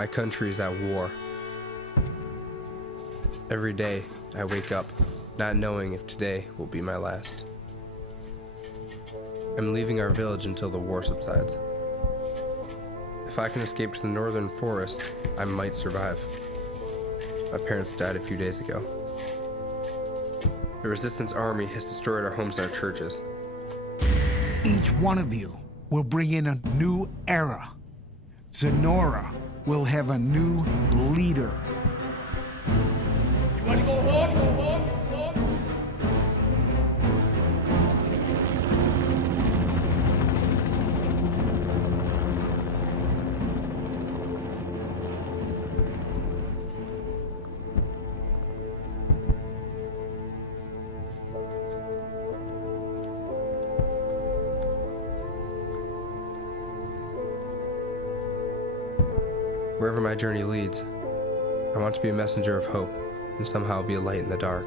My country is at war. Every day, I wake up, not knowing if today will be my last. I'm leaving our village until the war subsides. If I can escape to the northern forest, I might survive. My parents died a few days ago. The resistance army has destroyed our homes and our churches. Each one of you will bring in a new era. Zanora will have a new leader. You want to go home? Go home? Go home? Wherever my journey leads, I want to be a messenger of hope and somehow be a light in the dark.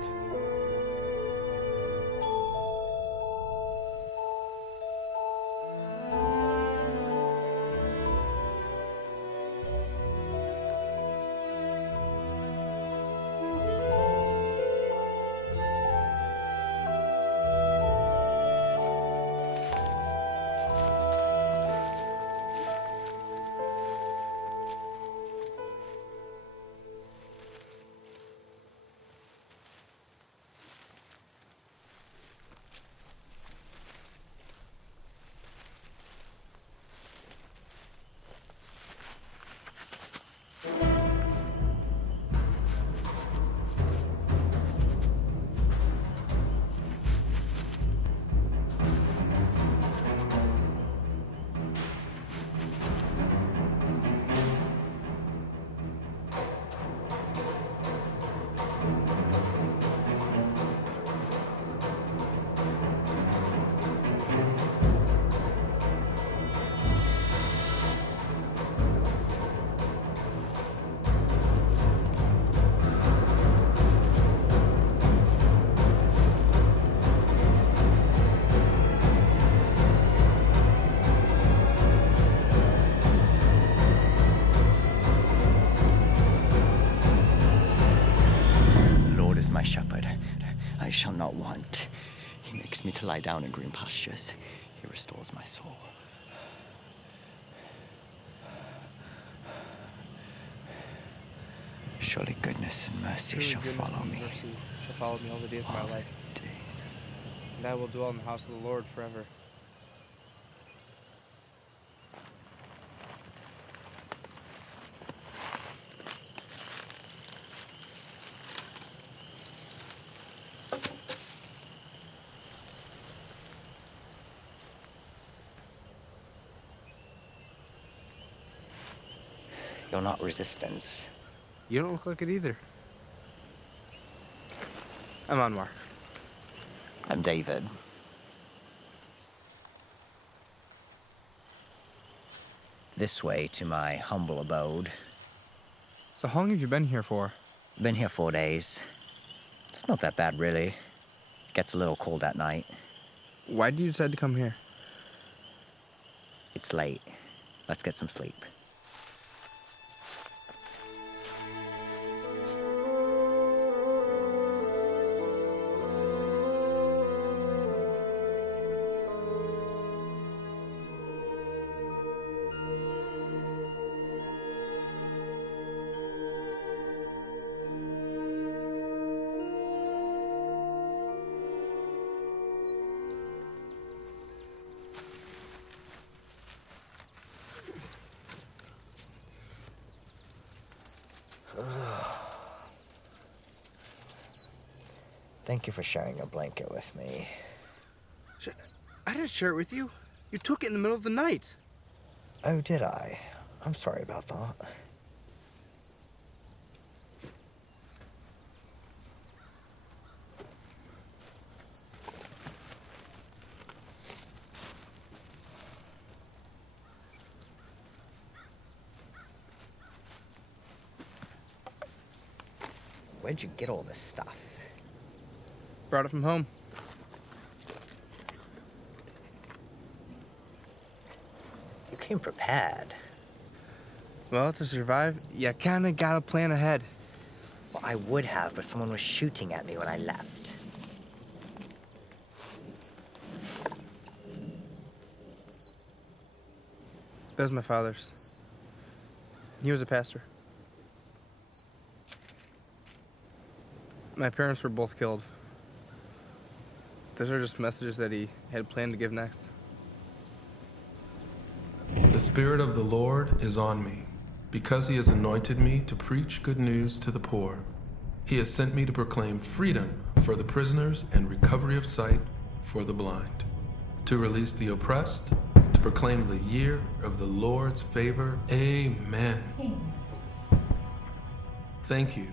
Shall not want. He makes me to lie down in green pastures. He restores my soul. Surely goodness and mercy shall follow me. Shall follow me all the days of my life. And I will dwell in the house of the Lord forever. You're not resistance. You don't look like it either. I'm Anwar. I'm David. This way to my humble abode. So how long have you been here for? Been here 4 days. It's not that bad, really. Gets a little cold at night. Why did you decide to come here? It's late. Let's get some sleep. Thank you for sharing a blanket with me. I didn't share it with you. You took it in the middle of the night. Oh, did I? I'm sorry about that. Where'd you get all this stuff? Brought it from home. You came prepared. Well, to survive, you kinda gotta plan ahead. Well, I would have, but someone was shooting at me when I left. That was my father's. He was a pastor. My parents were both killed. Those are just messages that he had planned to give next. The Spirit of the Lord is on me, because he has anointed me to preach good news to the poor. He has sent me to proclaim freedom for the prisoners and recovery of sight for the blind, to release the oppressed, to proclaim the year of the Lord's favor. Amen. Thank you.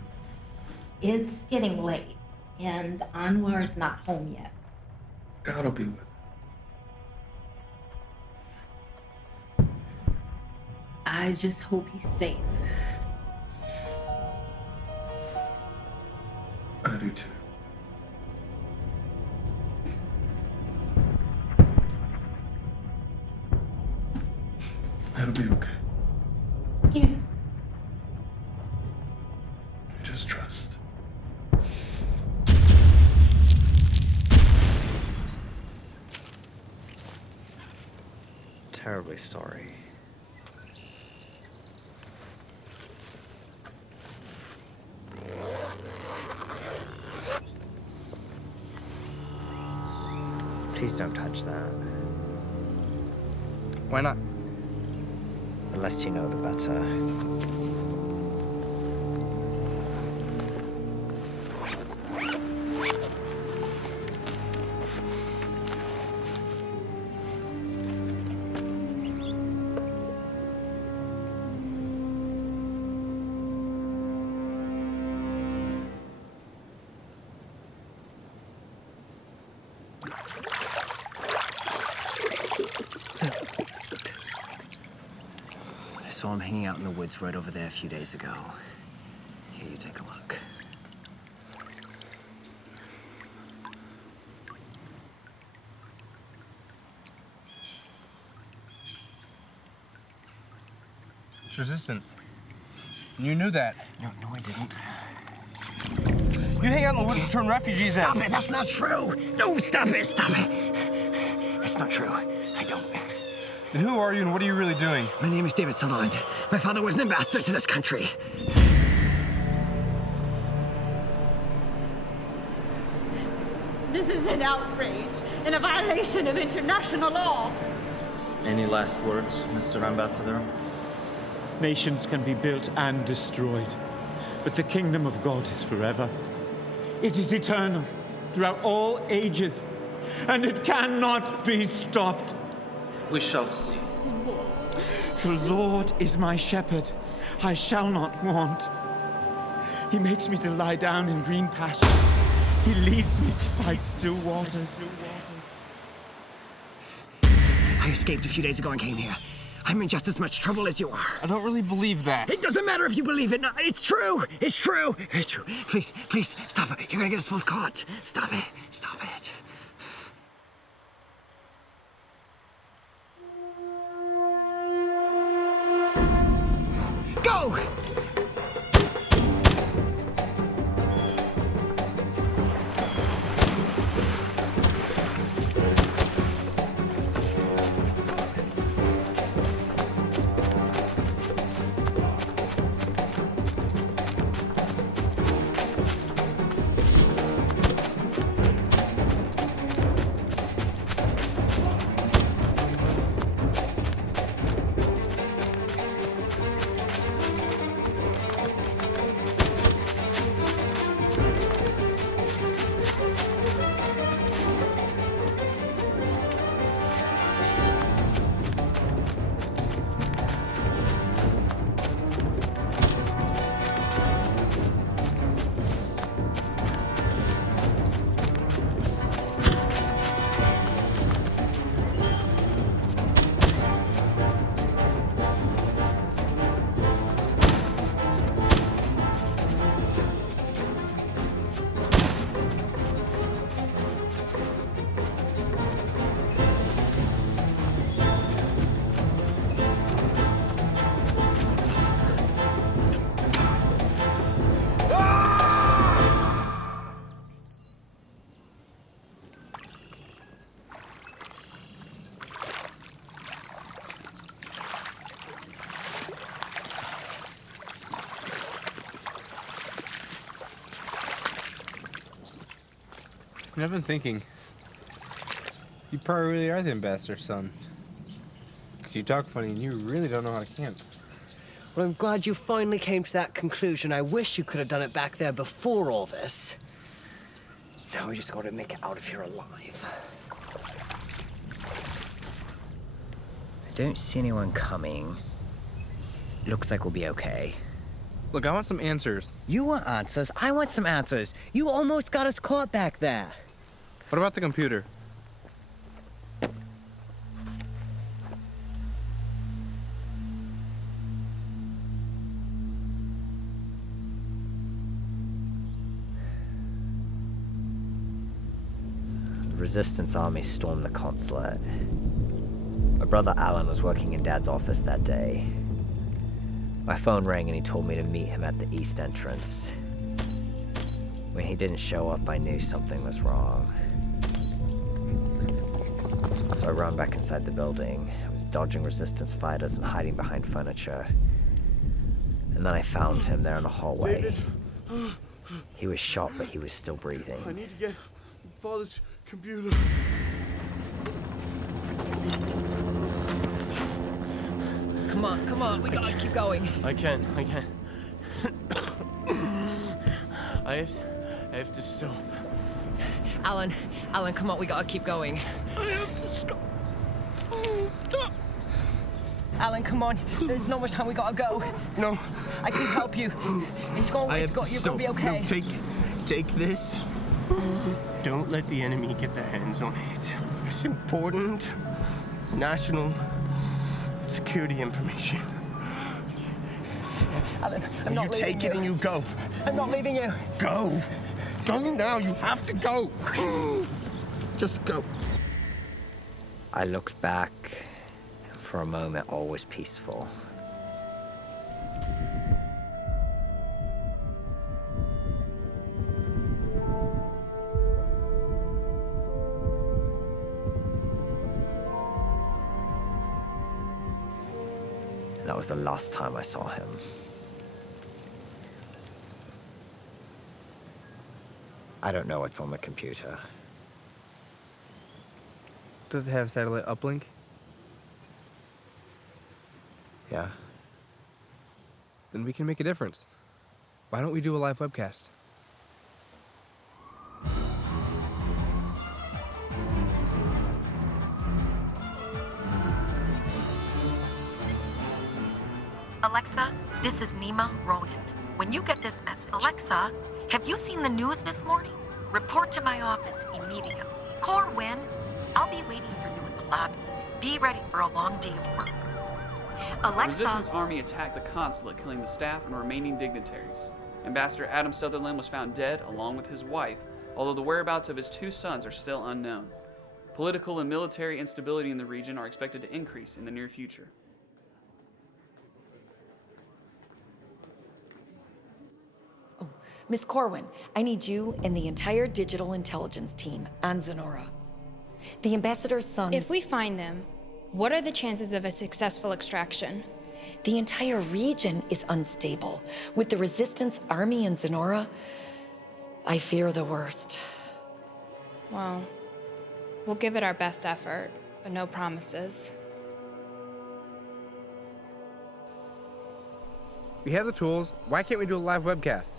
It's getting late, and Anwar's not home yet. God will be with him. I just hope he's safe. I do too. That'll be okay. Yeah. Just trust. Terribly sorry. Please don't touch that. Why not? The less you know, the better. I saw him hanging out in the woods right over there a few days ago. Here, you take a look. It's resistance. You knew that. No, I didn't. You hang out in the woods to turn refugees in. Stop it! That's not true! No, stop it! Stop it! It's not true. I don't. Then who are you and what are you really doing? My name is Stevenson. My father was an ambassador to this country. This is an outrage and a violation of international law. Any last words, Mr. Ambassador? Nations can be built and destroyed, but the kingdom of God is forever. It is eternal throughout all ages, and it cannot be stopped. We shall see. The Lord is my shepherd. I shall not want. He makes me to lie down in green pastures. He leads me beside still waters. I escaped a few days ago and came here. I'm in just as much trouble as you are. I don't really believe that. It doesn't matter if you believe it. No, it's true. It's true. It's true. Please, stop it. You're gonna get us both caught. Stop it. Stop it. Go! I've been thinking, you probably really are the ambassador's son. 'Cause you talk funny and you really don't know how to camp. Well, I'm glad you finally came to that conclusion. I wish you could have done it back there before all this. Now we just gotta make it out of here alive. I don't see anyone coming. Looks like we'll be okay. Look, I want some answers. You want answers? I want some answers. You almost got us caught back there. What about the computer? The Resistance army stormed the consulate. My brother Alan was working in Dad's office that day. My phone rang and he told me to meet him at the east entrance. When he didn't show up, I knew something was wrong. So I ran back inside the building. I was dodging Resistance fighters and hiding behind furniture. And then I found him there in the hallway. David. He was shot, but he was still breathing. I need to get Father's computer. Come on, we gotta keep going. I can. I have to stop. Alan, come on, we gotta keep going. I have to stop. Alan, come on. There's not much time, we gotta go. No. I can help you. You're gonna be okay. No, take this. Don't let the enemy get their hands on it. It's important national security information. Alan, I'm not leaving you. You take it and you go. I'm not leaving you. Go. Go now. You have to go. Just go. I looked back. For a moment, all was peaceful. That was the last time I saw him. I don't know what's on the computer. Does it have satellite uplink? Yeah? Then we can make a difference. Why don't we do a live webcast? Alexa, this is Nima Ronan. When you get this message, Alexa, have you seen the news this morning? Report to my office immediately. Corwin, I'll be waiting for you in the lobby. Be ready for a long day of work. The Alexa... Resistance army attacked the consulate, killing the staff and remaining dignitaries. Ambassador Adam Sutherland was found dead along with his wife, although the whereabouts of his 2 sons are still unknown. Political and military instability in the region are expected to increase in the near future. Miss Corwin, I need you and the entire digital intelligence team on Zanora. The ambassador's sons... If we find them, what are the chances of a successful extraction? The entire region is unstable. With the Resistance army in Zanora, I fear the worst. Well, we'll give it our best effort, but no promises. We have the tools. Why can't we do a live webcast?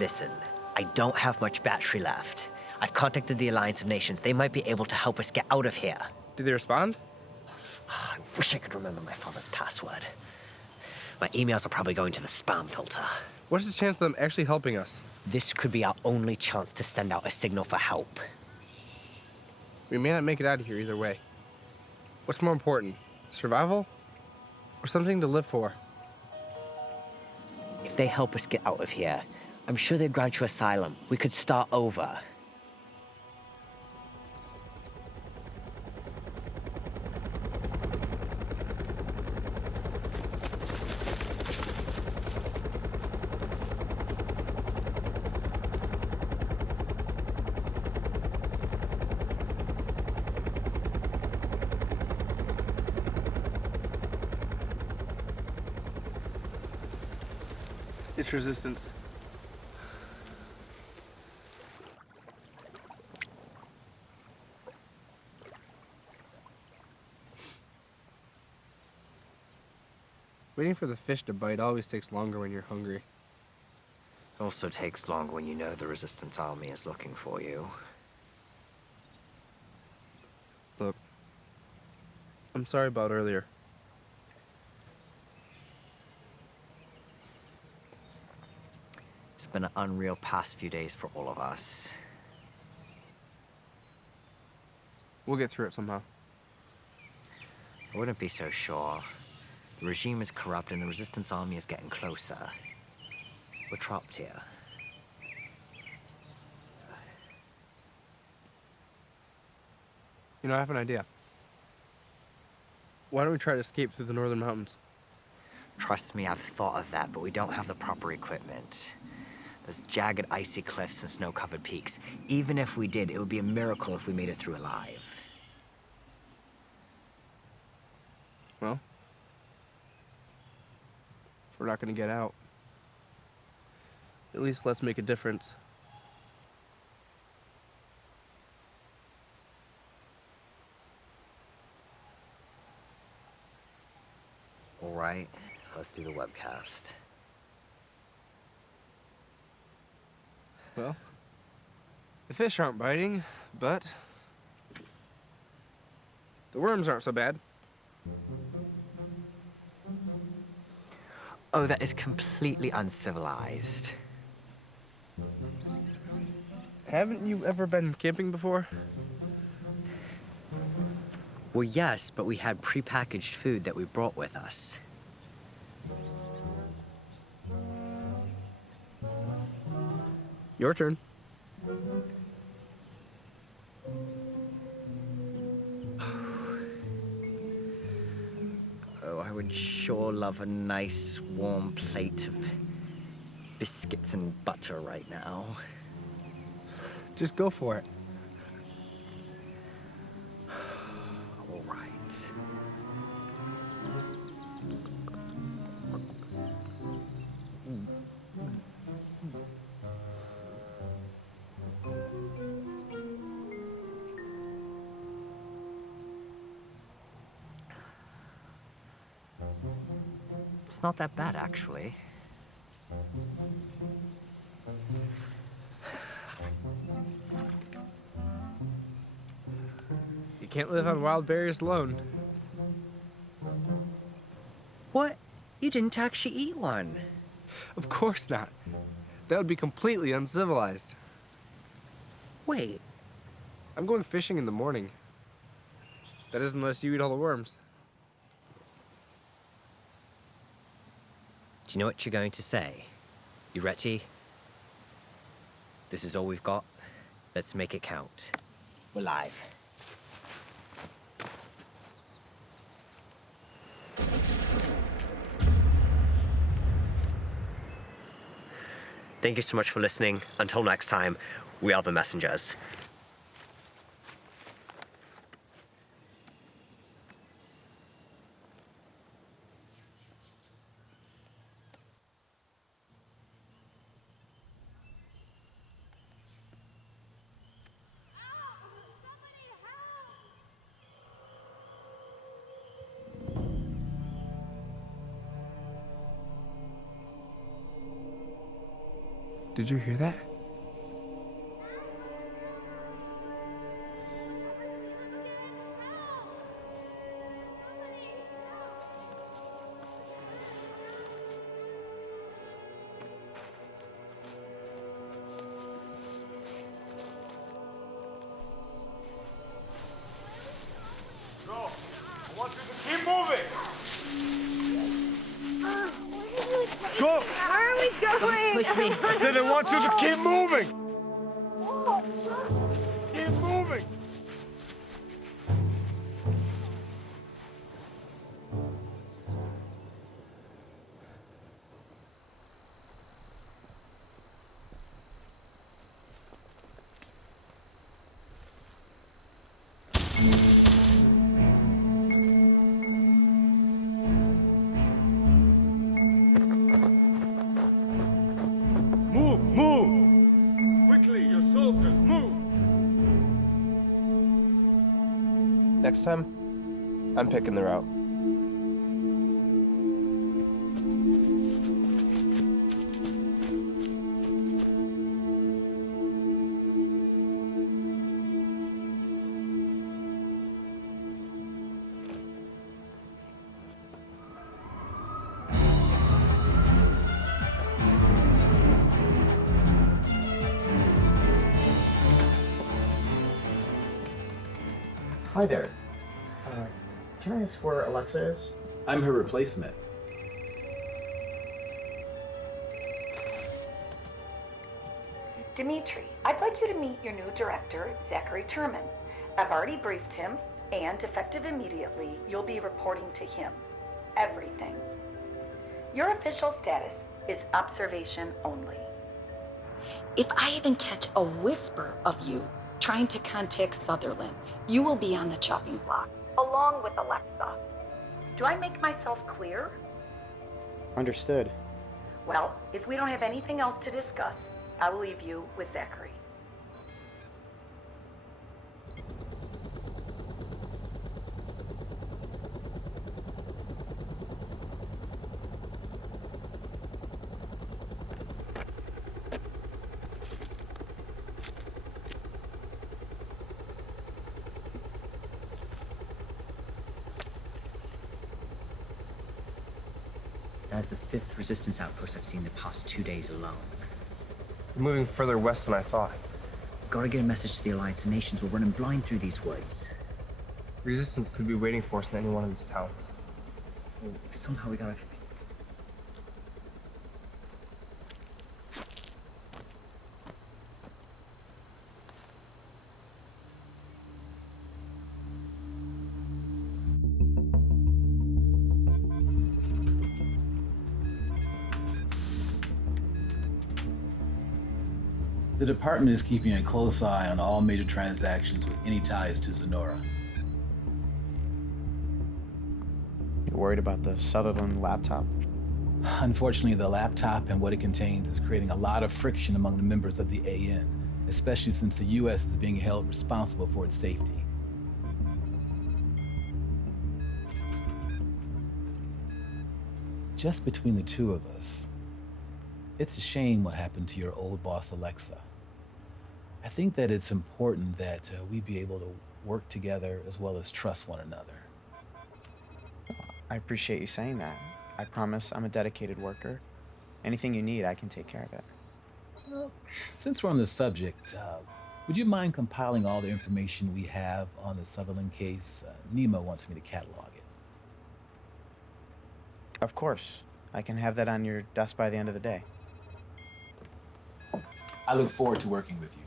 Listen, I don't have much battery left. I've contacted the Alliance of Nations. They might be able to help us get out of here. Did they respond? I wish I could remember my father's password. My emails are probably going to the spam filter. What's the chance of them actually helping us? This could be our only chance to send out a signal for help. We may not make it out of here either way. What's more important, survival or something to live for? If they help us get out of here, I'm sure they'd grant you asylum. We could start over. It's Resistance. Waiting for the fish to bite always takes longer when you're hungry. It also takes longer when you know the Resistance Army is looking for you. Look, I'm sorry about earlier. It's been an unreal past few days for all of us. We'll get through it somehow. I wouldn't be so sure. The regime is corrupt and the Resistance Army is getting closer. We're trapped here. You know, I have an idea. Why don't we try to escape through the northern mountains? Trust me, I've thought of that, but we don't have the proper equipment. There's jagged, icy cliffs and snow-covered peaks. Even if we did, it would be a miracle if we made it through alive. Well, if we're not going to get out, at least let's make a difference. All right, let's do the webcast. Well, the fish aren't biting, but the worms aren't so bad. Oh, that is completely uncivilized. Haven't you ever been camping before? Well, yes, but we had prepackaged food that we brought with us. Your turn. Oh, I would sure love a nice warm plate of biscuits and butter right now. Just go for it. All right. It's not that bad, actually. You can't live on wild berries alone. What? You didn't actually eat one. Of course not. That would be completely uncivilized. Wait. I'm going fishing in the morning. That is unless you eat all the worms. Do you know what you're going to say? You ready? This is all we've got. Let's make it count. We're live. Thank you so much for listening. Until next time, we are the messengers. Did you hear that? Go. I want you to keep moving. Go. Where are we going? Push me. I said I want you to keep moving. Keep moving. Next time, I'm picking the route. Hi there. Can I ask where Alexa is? I'm her replacement. Dimitri, I'd like you to meet your new director, Zachary Turman. I've already briefed him, and effective immediately, you'll be reporting to him. Everything. Your official status is observation only. If I even catch a whisper of you trying to contact Sutherland, you will be on the chopping block, along with Alexa. Do I make myself clear? Understood. Well, if we don't have anything else to discuss, I will leave you with Zachary. That's the 5th resistance outpost I've seen the past 2 days alone. We're moving further west than I thought. Gotta get a message to the Alliance of Nations. We're running blind through these woods. Resistance could be waiting for us in any one of these towns. Well, somehow we gotta... The department is keeping a close eye on all major transactions with any ties to Zanora. You worried about the Sutherland laptop? Unfortunately, the laptop and what it contains is creating a lot of friction among the members of the AN, especially since the US is being held responsible for its safety. Just between the two of us, it's a shame what happened to your old boss, Alexa. I think that it's important that we be able to work together as well as trust one another. I appreciate you saying that. I promise I'm a dedicated worker. Anything you need, I can take care of it. Well, since we're on the subject, would you mind compiling all the information we have on the Sutherland case? Nemo wants me to catalog it. Of course. I can have that on your desk by the end of the day. I look forward to working with you.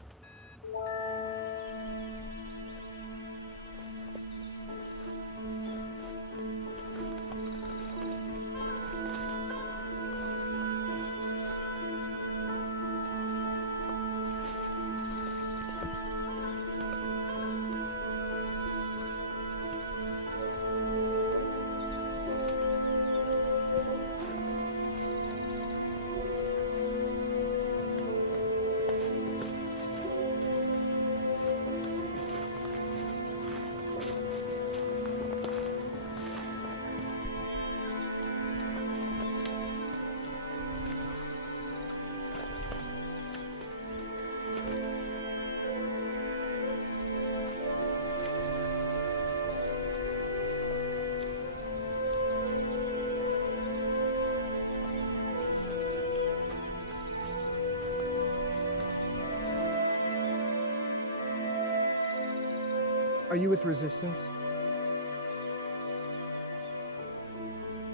Are you with Resistance?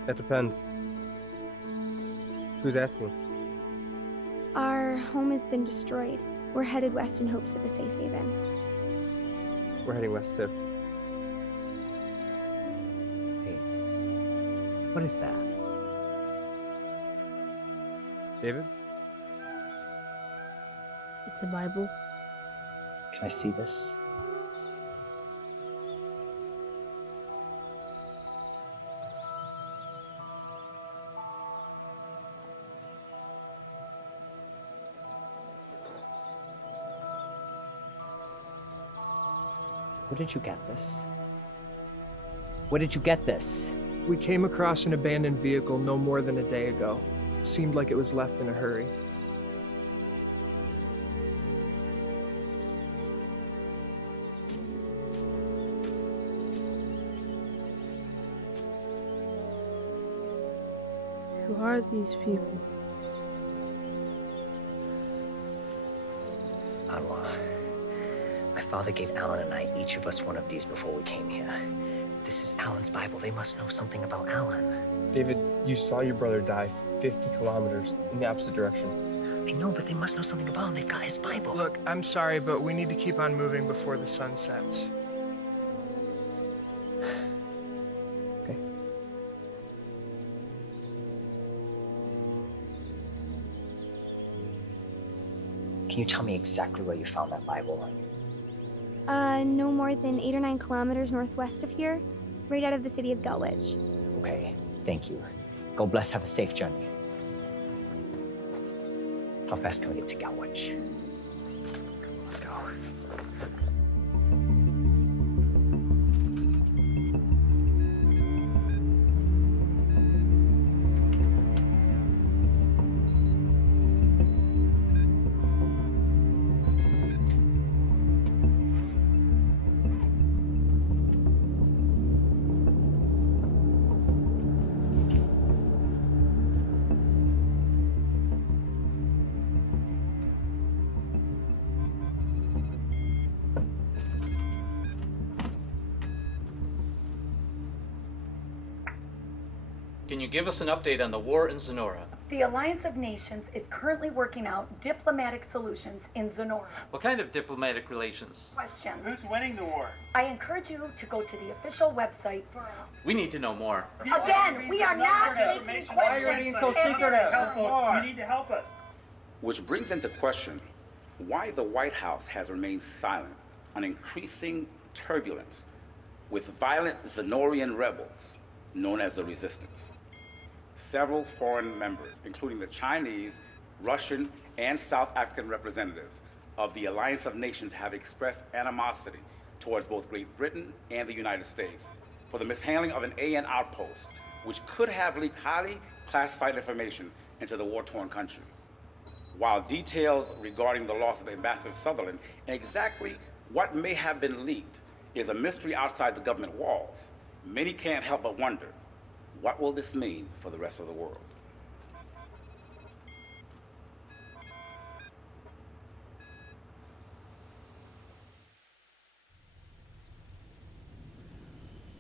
That depends. Who's asking? Our home has been destroyed. We're headed west in hopes of a safe haven. We're heading west too. Hey, what is that? David? It's a Bible. Can I see this? Where did you get this? Where did you get this? We came across an abandoned vehicle no more than a day ago. Seemed like it was left in a hurry. Who are these people? Anwaar, My father gave Alan and I, each of us, one of these before we came here. This is Alan's Bible. They must know something about Alan. David, you saw your brother die 50 kilometers in the opposite direction. I know, but they must know something about him. They've got his Bible. Look, I'm sorry, but we need to keep on moving before the sun sets. Okay. Can you tell me exactly where you found that Bible? No more than 8 or 9 kilometers northwest of here, right out of the city of Gelwitch. Okay, thank you. God bless, have a safe journey. How fast can we get to Gelwitch? Let's go. Can you give us an update on the war in Zanora? The Alliance of Nations is currently working out diplomatic solutions in Zanora. What kind of diplomatic relations? Questions. Who's winning the war? I encourage you to go to the official website for... We need to know more. Again, we are not taking questions. Why are you being so secretive? You need to help us. Which brings into question why the White House has remained silent on increasing turbulence with violent Zanorian rebels known as the Resistance. Several foreign members, including the Chinese, Russian, and South African representatives of the Alliance of Nations, have expressed animosity towards both Great Britain and the United States for the mishandling of an AN outpost, which could have leaked highly classified information into the war-torn country. While details regarding the loss of Ambassador Sutherland and exactly what may have been leaked is a mystery outside the government walls, many can't help but wonder, what will this mean for the rest of the world?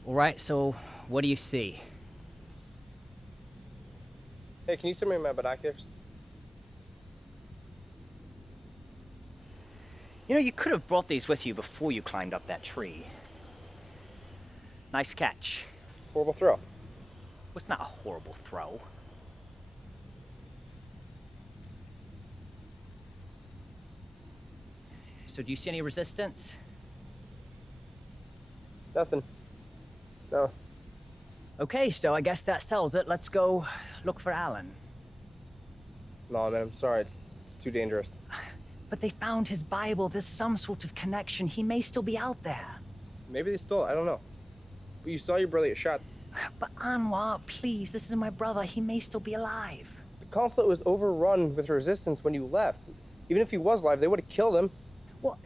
All right, so what do you see? Hey, can you send me my binoculars? You know, you could have brought these with you before you climbed up that tree. Nice catch. Horrible throw. Was not a horrible throw. So do you see any resistance? Nothing. No. Okay, so I guess that settles it. Let's go look for Alan. No, man, I'm sorry. It's too dangerous. But they found his Bible. There's some sort of connection. He may still be out there. Maybe they stole it. I don't know. But you saw your brother get shot. But Anwar, please, this is my brother. He may still be alive. The consulate was overrun with resistance when you left. Even if he was alive, they would have killed him. Well,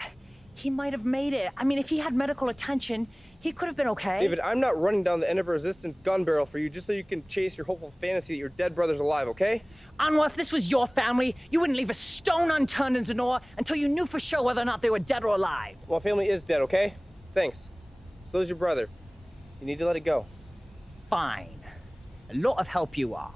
he might have made it. I mean, if he had medical attention, he could have been okay. David, I'm not running down the end of a resistance gun barrel for you just so you can chase your hopeful fantasy that your dead brother's alive, okay? Anwar, if this was your family, you wouldn't leave a stone unturned in Zanora until you knew for sure whether or not they were dead or alive. Well, family is dead, okay? Thanks. So is your brother. You need to let it go. Fine. A lot of help you are.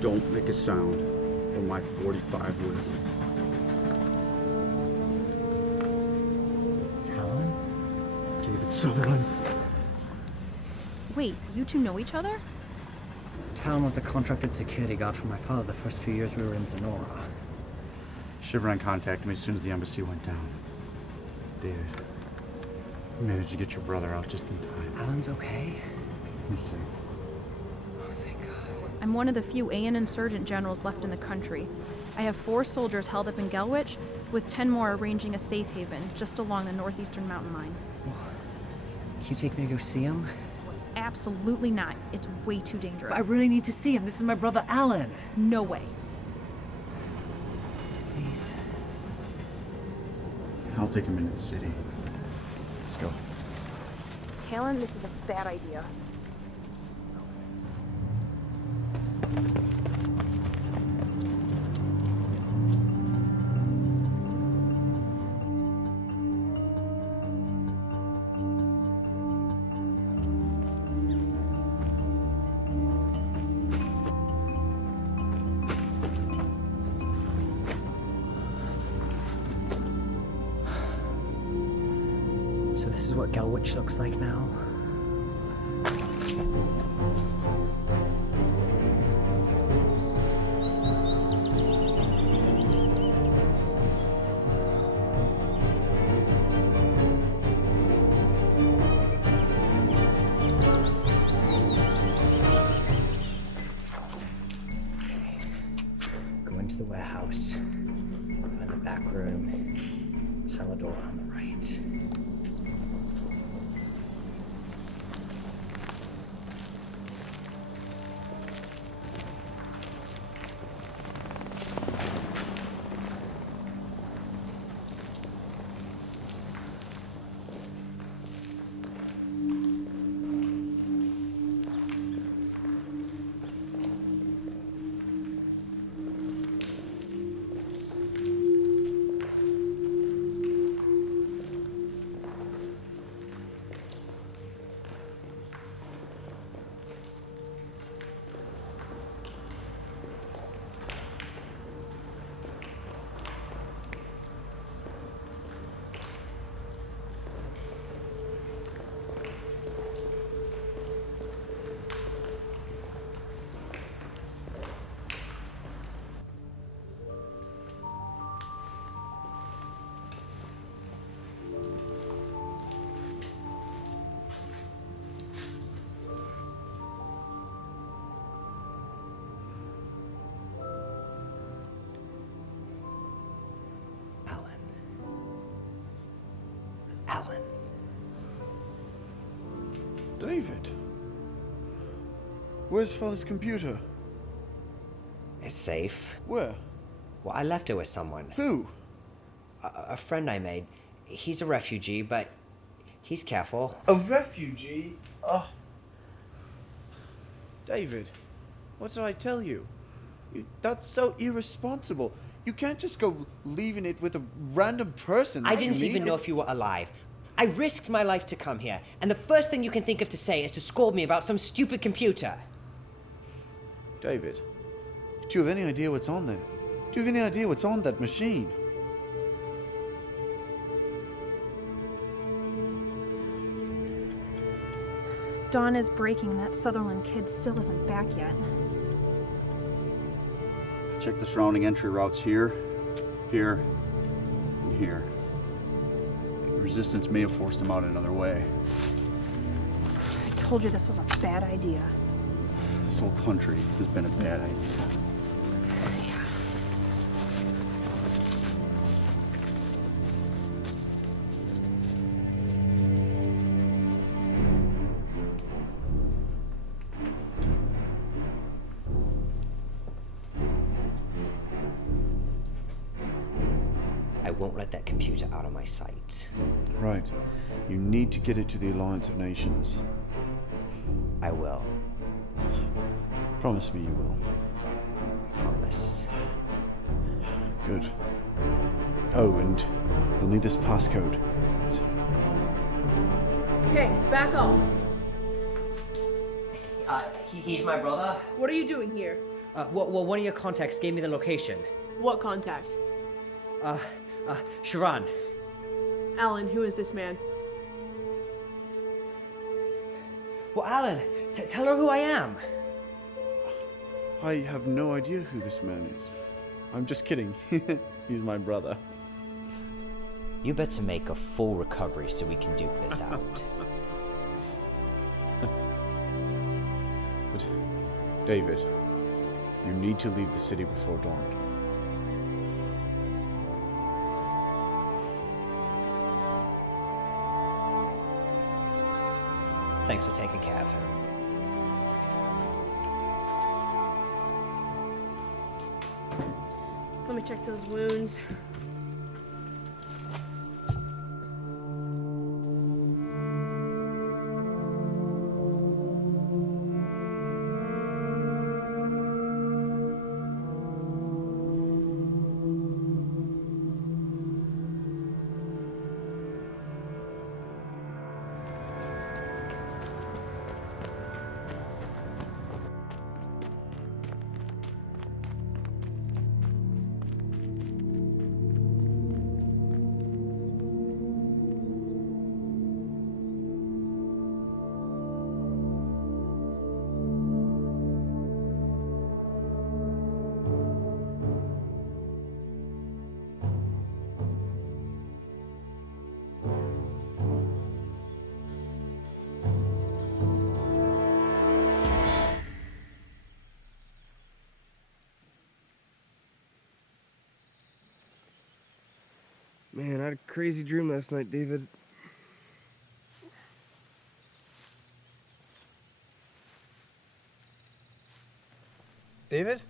Don't make a sound, or my 45 will. Talon? David Sutherland. Wait, you two know each other? Talon was a contracted security guard for my father the first few years we were in Zanora. Chevron contacted me as soon as the embassy went down. David, you managed to get your brother out just in time. Alan's okay? Let me see. I'm one of the few AN insurgent generals left in the country. I have 4 soldiers held up in Gelwitch, with 10 more arranging a safe haven just along the northeastern mountain line. Well, can you take me to go see him? Absolutely not. It's way too dangerous. But I really need to see him. This is my brother Alan. No way. Please. I'll take him into the city. Let's go. Kaylen, this is a bad idea. So this is what Gelwitch looks like now? Go into the warehouse, find the back room, cellar door on the right. Alan. David? Where's Father's computer? It's safe. Where? Well, I left it with someone. Who? A friend I made. He's a refugee, but he's careful. A refugee? Oh. David, what did I tell you? That's so irresponsible. You can't just go leaving it with a random person. I didn't even know if you were alive. I risked my life to come here, and the first thing you can think of to say is to scold me about some stupid computer. David, do you have any idea what's on there? Do you have any idea what's on that machine? Dawn is breaking. That Sutherland kid still isn't back yet. Check the surrounding entry routes here, here, and here. The resistance may have forced them out another way. I told you this was a bad idea. This whole country has been a bad idea. I won't let that computer out of my sight. Right. You need to get it to the Alliance of Nations. I will. Promise me you will. Promise. Good. Oh, and you'll need this passcode. Hey, back off. He's my brother. What are you doing here? Well, one of your contacts gave me the location. What contact? Sharon. Alan, who is this man? Well, Alan, tell her who I am. I have no idea who this man is. I'm just kidding. He's my brother. You better make a full recovery so we can duke this out. But, David, you need to leave the city before dawn. Thanks for taking care of him. Let me check those wounds. Man, I had a crazy dream last night, David. David?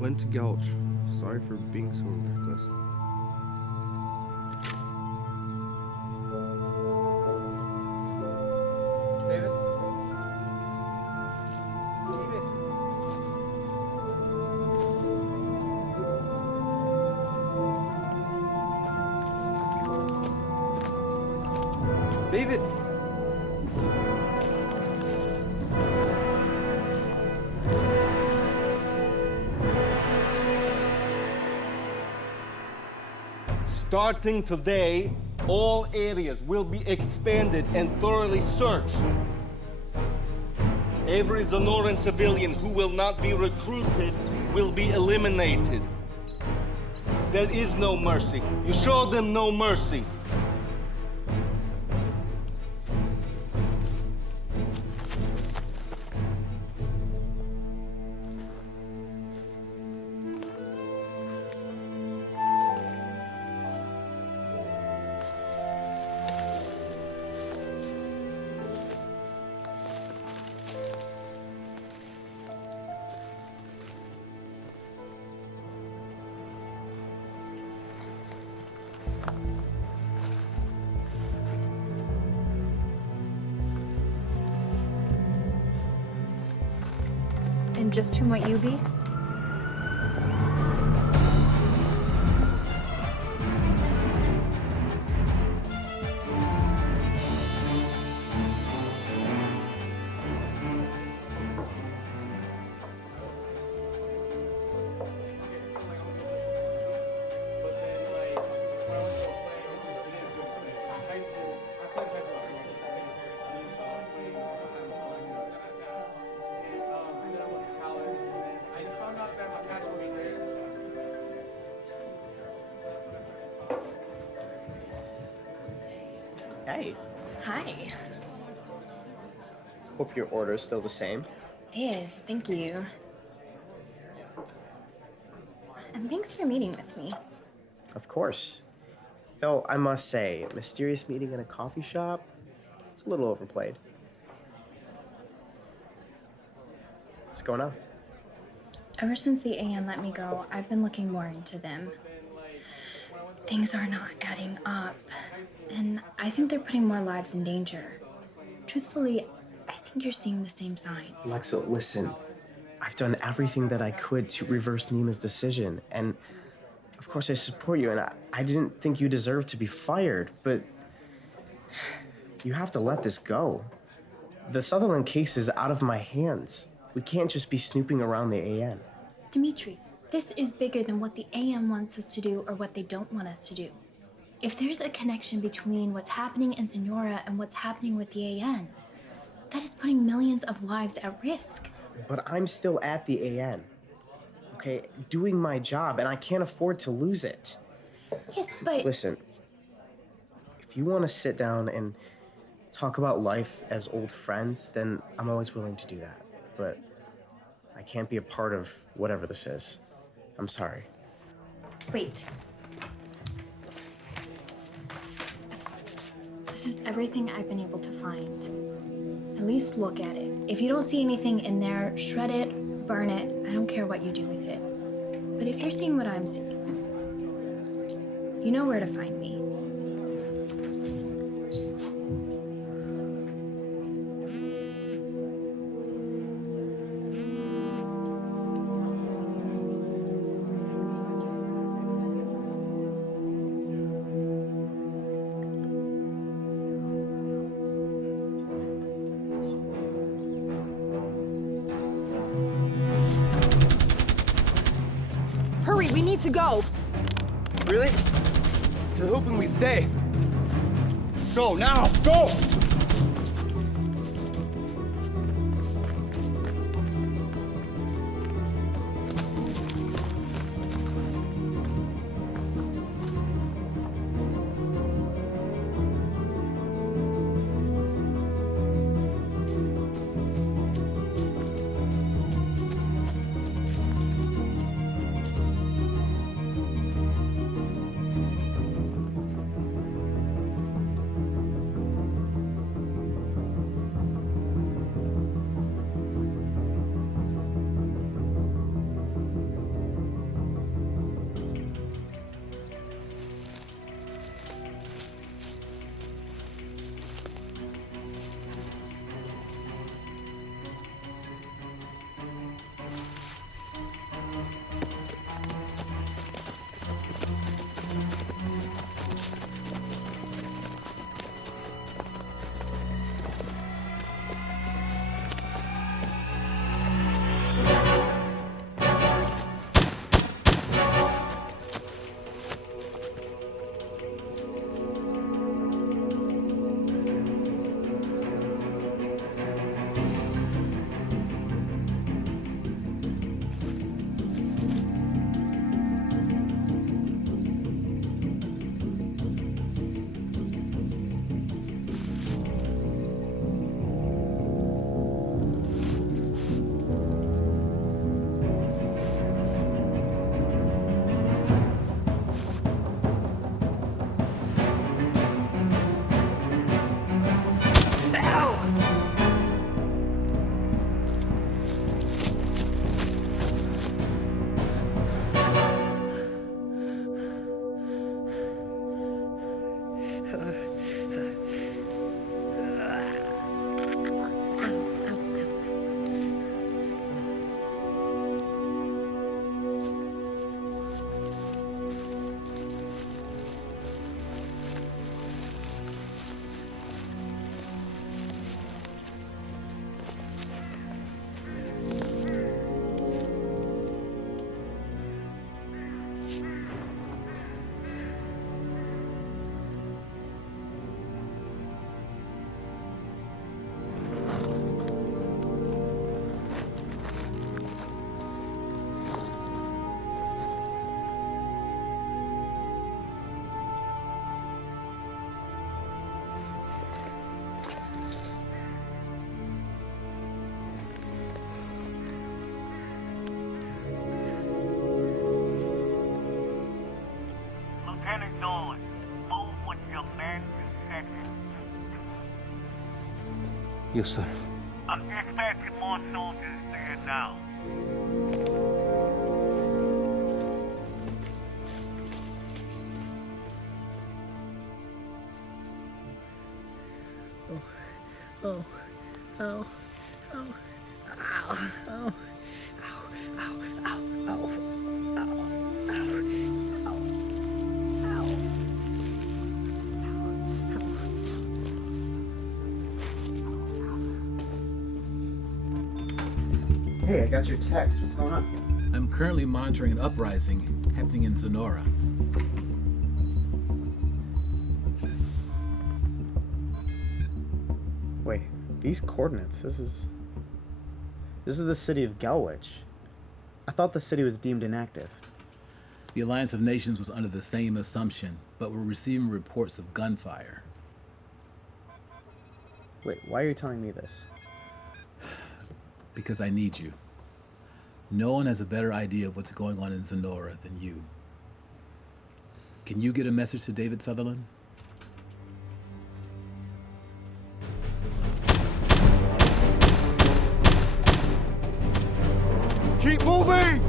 Went to Gelwitch. Sorry for being so reckless. David? David! Starting today, all areas will be expanded and thoroughly searched. Every Zanoran civilian who will not be recruited will be eliminated. There is no mercy. You show them no mercy. And just who might you be? Hey. Hi. Hope your order's still the same. It is, thank you. And thanks for meeting with me. Of course. Though I must say, mysterious meeting in a coffee shop, it's a little overplayed. What's going on? Ever since the AN let me go, I've been looking more into them. Things are not adding up, and I think they're putting more lives in danger. Truthfully, I think you're seeing the same signs. Alexa, listen. I've done everything that I could to reverse Nima's decision, and Of course, I support you, and I didn't think you deserved to be fired, but you have to let this go. The Sutherland case is out of my hands. We can't just be snooping around the AN. Dimitri, this is bigger than what the AM wants us to do or what they don't want us to do. If there's a connection between what's happening in Zanora and what's happening with the AN, that is putting millions of lives at risk. But I'm still at the AN, okay, doing my job, and I can't afford to lose it. Yes, but... Listen, if you want to sit down and talk about life as old friends, then I'm always willing to do that. But I can't be a part of whatever this is. I'm sorry. Wait. This is everything I've been able to find. At least look at it. If you don't see anything in there, shred it, burn it. I don't care what you do with it. But if you're seeing what I'm seeing, you know where to find me. Hurry, we need to go. Really? Just hoping we stay. Go now, go! Yes, sir. I'm dispatching more soldiers there now. Oh, oh, oh, ow, oh, ow, ow, ow, ow, ow, ow, ow. Hey, I got your text. What's going on? I'm currently monitoring an uprising happening in Zanora. Wait, these coordinates, this is the city of Gelwitch. I thought the city was deemed inactive. The Alliance of Nations was under the same assumption, but we're receiving reports of gunfire. Wait, why are you telling me this? Because I need you. No one has a better idea of what's going on in Zanora than you. Can you get a message to David Sutherland? Keep moving!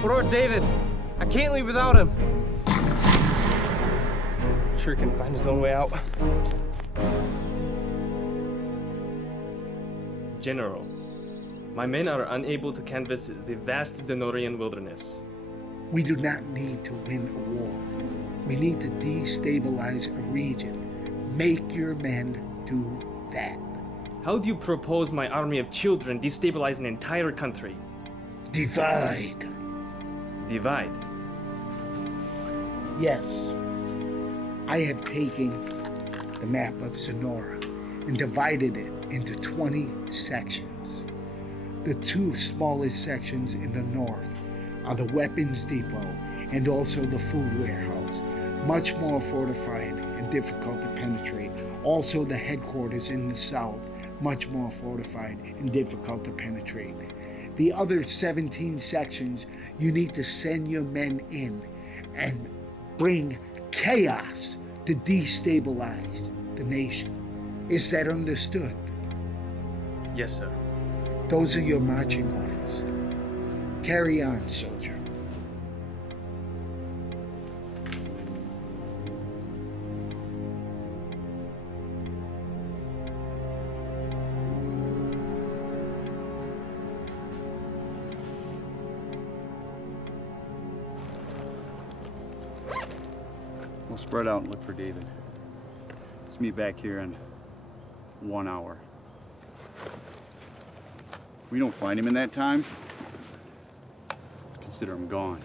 What about David? I can't leave without him. Sure he can find his own way out. General, my men are unable to canvass the vast Zanorian wilderness. We do not need to win a war. We need to destabilize a region. Make your men do that. How do you propose my army of children destabilize an entire country? Divide. Divide? Yes. I have taken the map of Zanora and divided it into 20 sections. The two smallest sections in the north are the weapons depot and also the food warehouse, much more fortified and difficult to penetrate. Also the headquarters in the south, much more fortified and difficult to penetrate. The other 17 sections, you need to send your men in and bring chaos to destabilize the nation. Is that understood? Yes, sir. Those are your marching orders. Carry on, soldier. We'll spread out and look for David. Let's meet back here in 1 hour. If we don't find him in that time, let's consider him gone.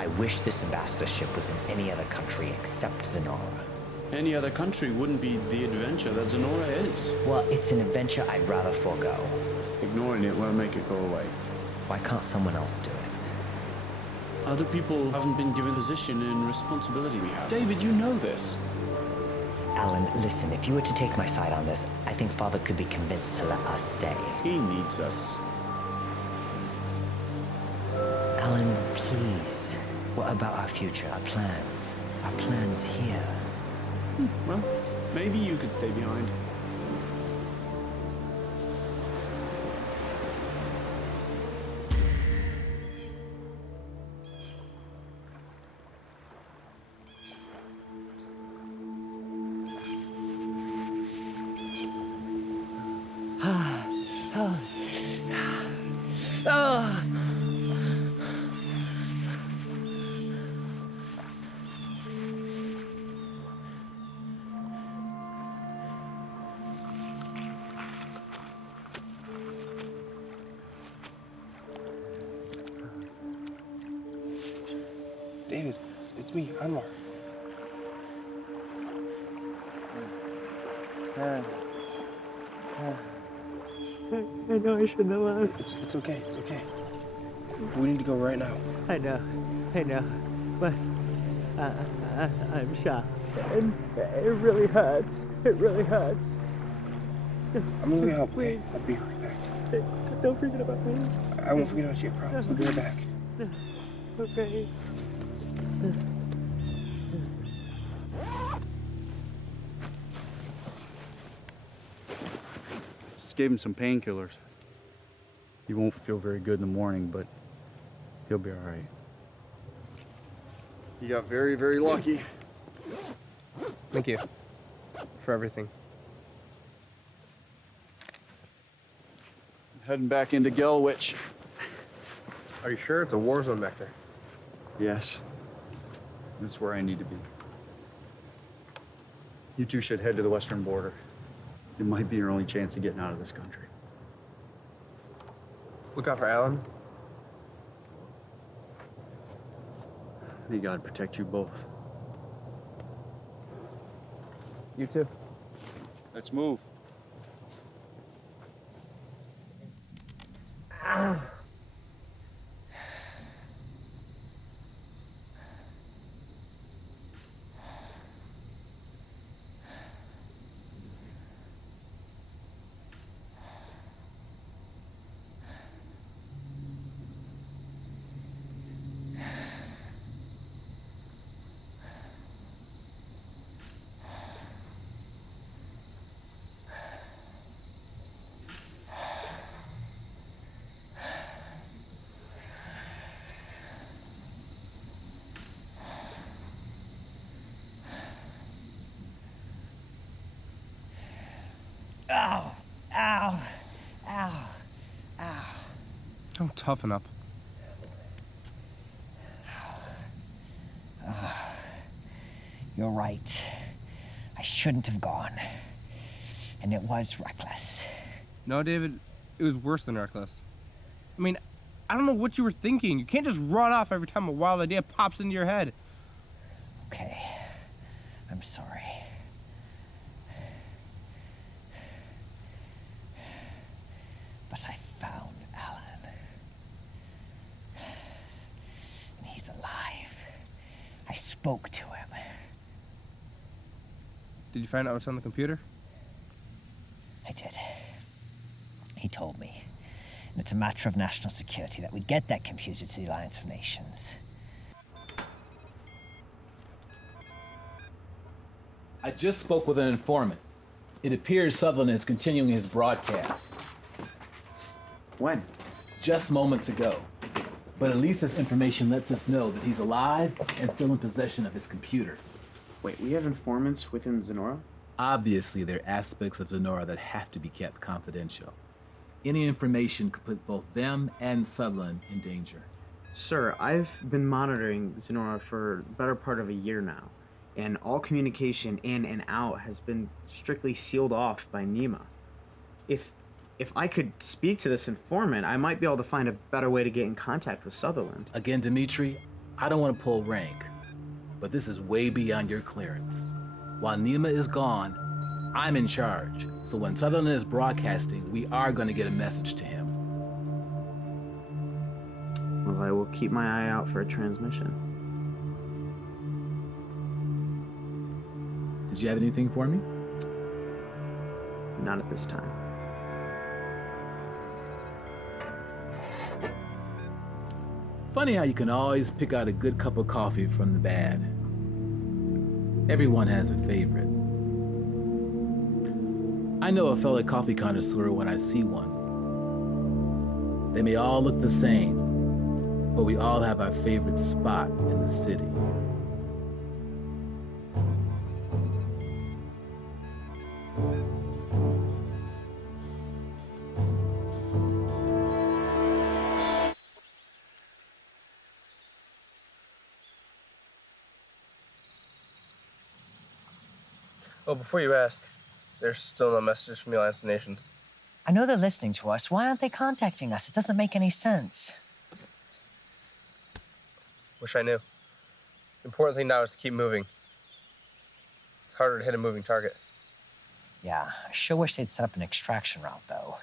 I wish this ambassadorship was in any other country except Zanora. Any other country wouldn't be the adventure that Zanora is. Well, it's an adventure I'd rather forego. Ignoring it won't make it go away. Why can't someone else do it? Other people haven't been given position and responsibility we have. David, you know this. Alan, listen, if you were to take my side on this, I think Father could be convinced to let us stay. He needs us. Alan, please. What about our future, our plans? Our plans here. Well, maybe you could stay behind. It's me, Anwar. I know I shouldn't have left. It's okay, it's okay. We need to go right now. I know, but I'm shocked. And it really hurts. It really hurts. I'm gonna help, okay? I'll be right back. Don't forget about me. I won't forget about you, I promise. I'll be right back. Okay. Just gave him some painkillers. He won't feel very good in the morning, but he'll be all right. You got very, very lucky. Thank you for everything. Heading back into Gelwitch. Are you sure it's a war zone back there? Yes. That's where I need to be. You two should head to the western border. It might be your only chance of getting out of this country. Look out for Alan. May God protect you both. You too. Let's move. Ow! Ow! Ow! Ow! Don't toughen up. You're right. I shouldn't have gone. And it was reckless. No, David, it was worse than reckless. I mean, I don't know what you were thinking. You can't just run off every time a wild idea pops into your head. Okay. I'm sorry. But I found Alan. And he's alive. I spoke to him. Did you find out what's on the computer? I did. He told me. And it's a matter of national security that we get that computer to the Alliance of Nations. I just spoke with an informant. It appears Sutherland is continuing his broadcast. When? Just moments ago. But at least this information lets us know that he's alive and still in possession of his computer. Wait, we have informants within Zanora? Obviously, there are aspects of Zanora that have to be kept confidential. Any information could put both them and Sutherland in danger. Sir, I've been monitoring Zanora for the better part of a year now, and all communication in and out has been strictly sealed off by Nima. If I could speak to this informant, I might be able to find a better way to get in contact with Sutherland. Again, Dimitri, I don't want to pull rank, but this is way beyond your clearance. While Nima is gone, I'm in charge. So when Sutherland is broadcasting, we are going to get a message to him. Well, I will keep my eye out for a transmission. Did you have anything for me? Not at this time. Funny how you can always pick out a good cup of coffee from the bad. Everyone has a favorite. I know a fellow coffee connoisseur when I see one. They may all look the same, but we all have our favorite spot in the city. Oh, before you ask, there's still no messages from the Alliance of Nations. I know they're listening to us. Why aren't they contacting us? It doesn't make any sense. Wish I knew. The important thing now is to keep moving. It's harder to hit a moving target. Yeah, I sure wish they'd set up an extraction route, though.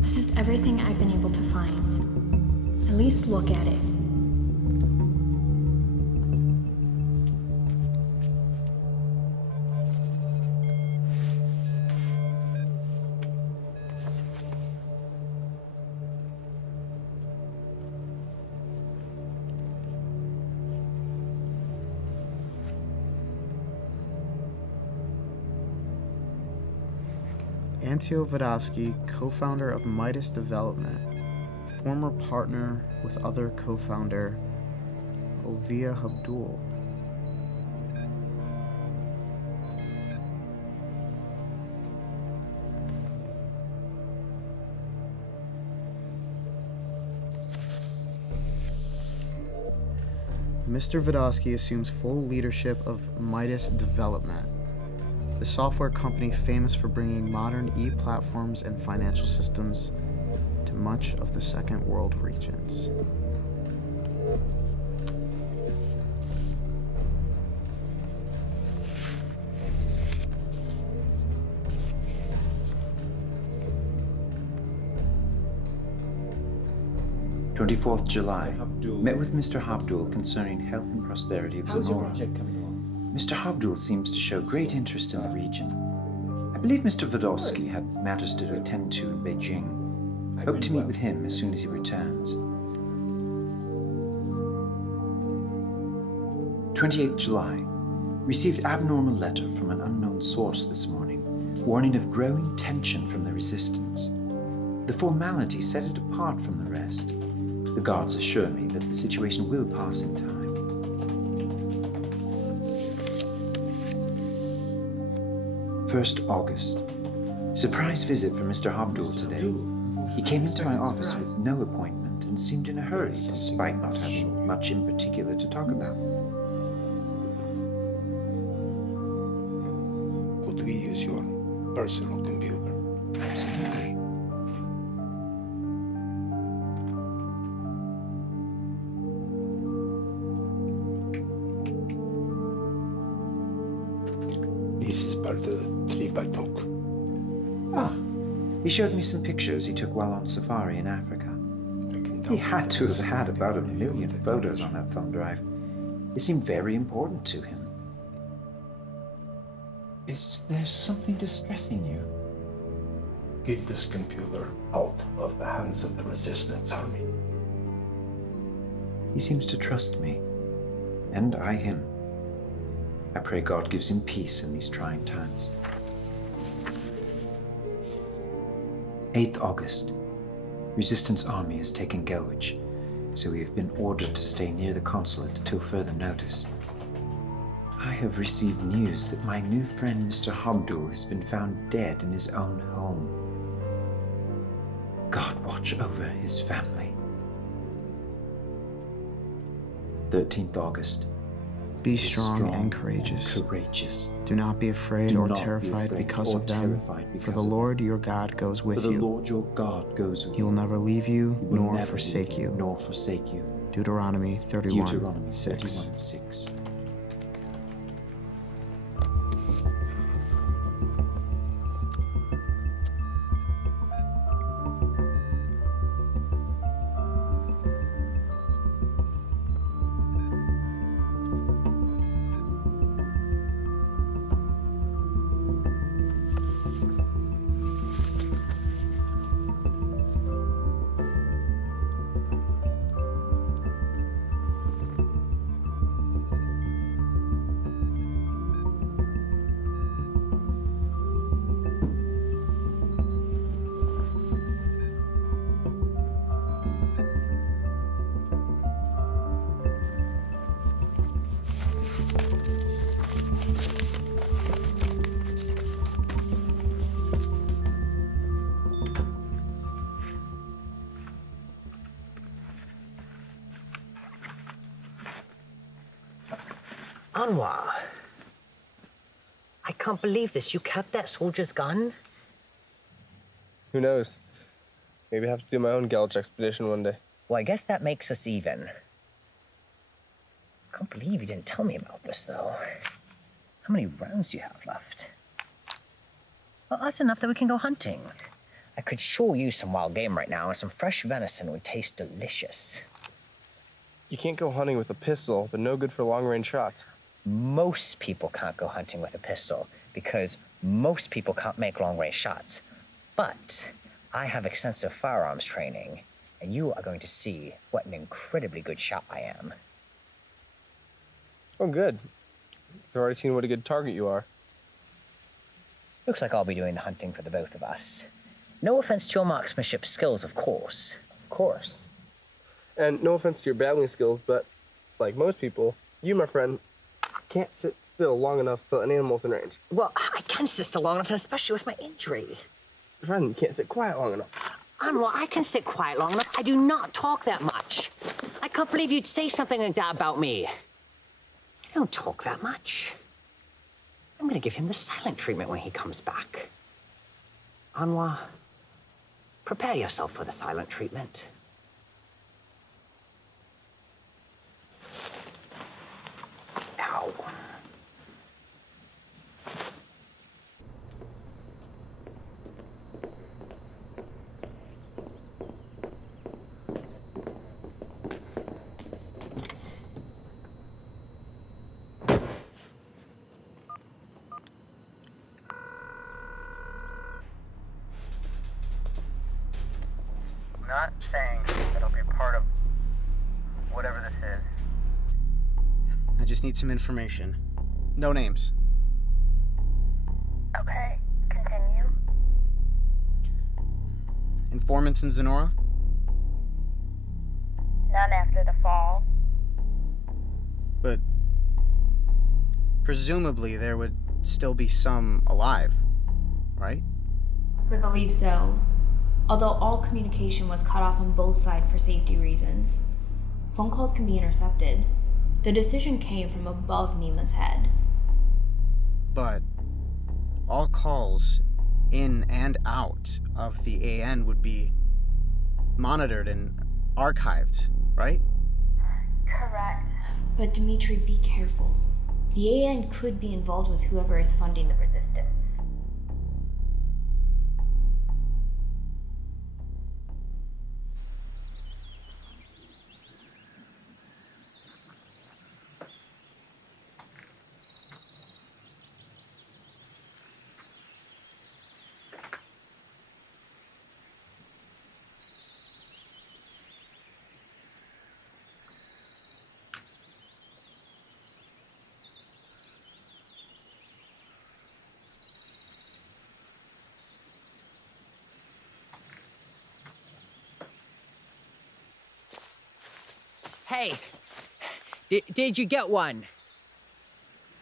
This is everything I've been able to find. At least look at it. Antio Vodosky, co-founder of Midas Development, former partner with other co-founder Ovia Abdul. Mr. Vodosky assumes full leadership of Midas Development, the software company famous for bringing modern e-platforms and financial systems to much of the Second World regions. July. Met with Mr. Habdul concerning health and prosperity of Zanora. Mr. Habdul seems to show great interest in the region. I believe Mr. Vodosky had matters to attend to in Beijing. Hope to meet with him as soon as he returns. 28th July. Received abnormal letter from an unknown source this morning, warning of growing tension from the resistance. The formality set it apart from the rest. The guards assure me that the situation will pass in time. 1st August. Surprise visit from Mr. Habdul today. He came into my office with no appointment and seemed in a hurry, despite not having much in particular to talk about. Could we use your personal computer? Absolutely. This is part of the trip I took. Ah, he showed me some pictures he took while on safari in Africa. He had to have had about 1 million photos on that thumb drive. They seemed very important to him. Is there something distressing you? Get this computer out of the hands of the resistance army. He seems to trust me, and I him. I pray God gives him peace in these trying times. 8th August. Resistance army has taken Gelwitch, so we have been ordered to stay near the consulate until further notice. I have received news that my new friend Mr. Habdul has been found dead in his own home. God watch over his family. 13th August. Be strong and courageous. Do not be afraid or terrified because of them, for the Lord your God goes with you. Lord your God goes with you. He will never leave you nor forsake you. Deuteronomy 31:6. Anwar, I can't believe this. You kept that soldier's gun? Who knows? Maybe I have to do my own Gelwitch expedition one day. Well, I guess that makes us even. I can't believe you didn't tell me about this, though. How many rounds do you have left? Well, that's enough that we can go hunting. I could sure use some wild game right now, and some fresh venison would taste delicious. You can't go hunting with a pistol. They're no good for long-range shots. Most people can't go hunting with a pistol, because most people can't make long-range shots. But I have extensive firearms training, and you are going to see what an incredibly good shot I am. Oh, good. I've already seen what a good target you are. Looks like I'll be doing the hunting for the both of us. No offense to your marksmanship skills, of course. Of course. And no offense to your battling skills, but like most people, you, my friend, can't sit still long enough till an animal's in range. Well, I can sit still long enough, and especially with my injury. Your friend can't sit quiet long enough. Anwar, I can sit quiet long enough. I do not talk that much. I can't believe you'd say something like that about me. I don't talk that much. I'm gonna give him the silent treatment when he comes back. Anwar, prepare yourself for the silent treatment. Ow. Not saying that I'll be a part of whatever this is. I just need some information. No names. Okay, continue. Informants in Zanora? None after the fall. But presumably there would still be some alive, right? We believe so. Although all communication was cut off on both sides for safety reasons. Phone calls can be intercepted. The decision came from above Nima's head. But all calls in and out of the AN would be monitored and archived, right? Correct. But Dimitri, be careful. The AN could be involved with whoever is funding the resistance. Hey, did you get one?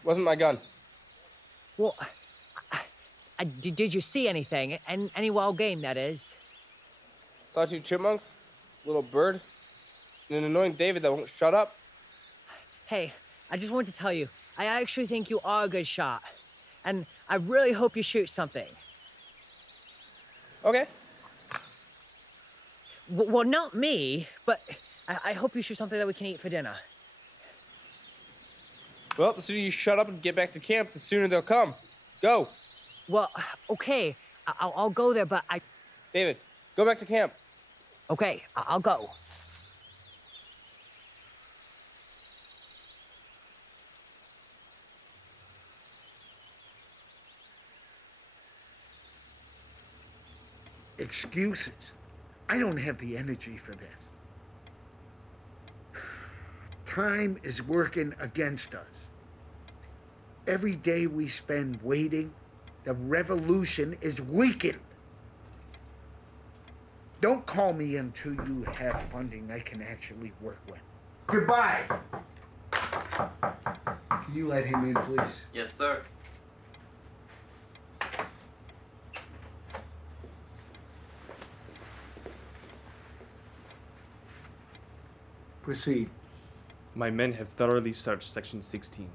Wasn't my gun. Well, did you see anything? Any wild game, that is? Saw 2 chipmunks, a little bird, and an annoying David that won't shut up. Hey, I just wanted to tell you, I actually think you are a good shot. And I really hope you shoot something. Okay. Well, not me, but I hope you shoot something that we can eat for dinner. Well, the sooner you shut up and get back to camp, the sooner they'll come. Go. Well, okay, I'll go there, but I... David, go back to camp. Okay, I'll go. Excuses. I don't have the energy for this. Time is working against us. Every day we spend waiting, the revolution is weakened. Don't call me until you have funding I can actually work with. Goodbye. Can you let him in, please? Yes, sir. Proceed. My men have thoroughly searched Section 16.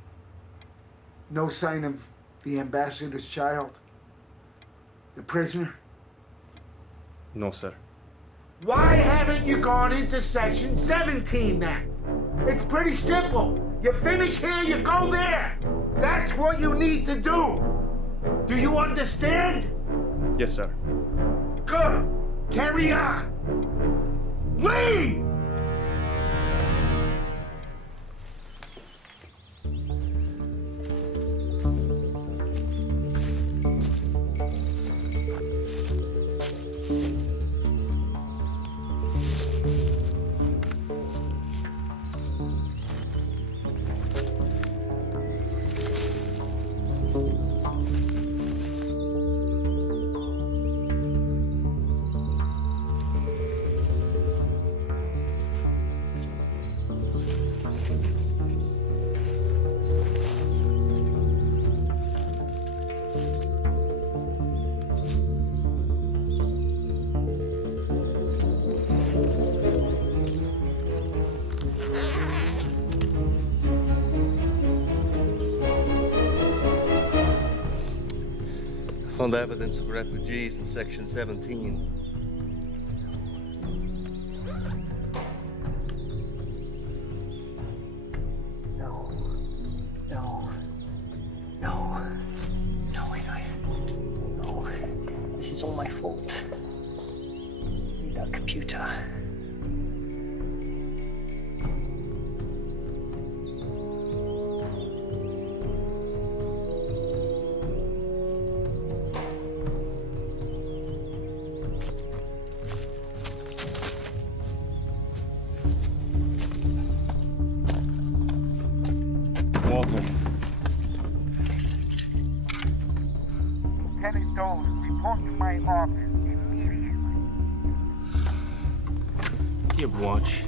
No sign of the ambassador's child? The prisoner? No, sir. Why haven't you gone into Section 17 then? It's pretty simple. You finish here, you go there. That's what you need to do. Do you understand? Yes, sir. Good. Carry on. Leave! Found evidence of refugees in Section 17. No. This is all my fault. I need that computer. Lieutenant Doles, report to my office immediately. Keep watch.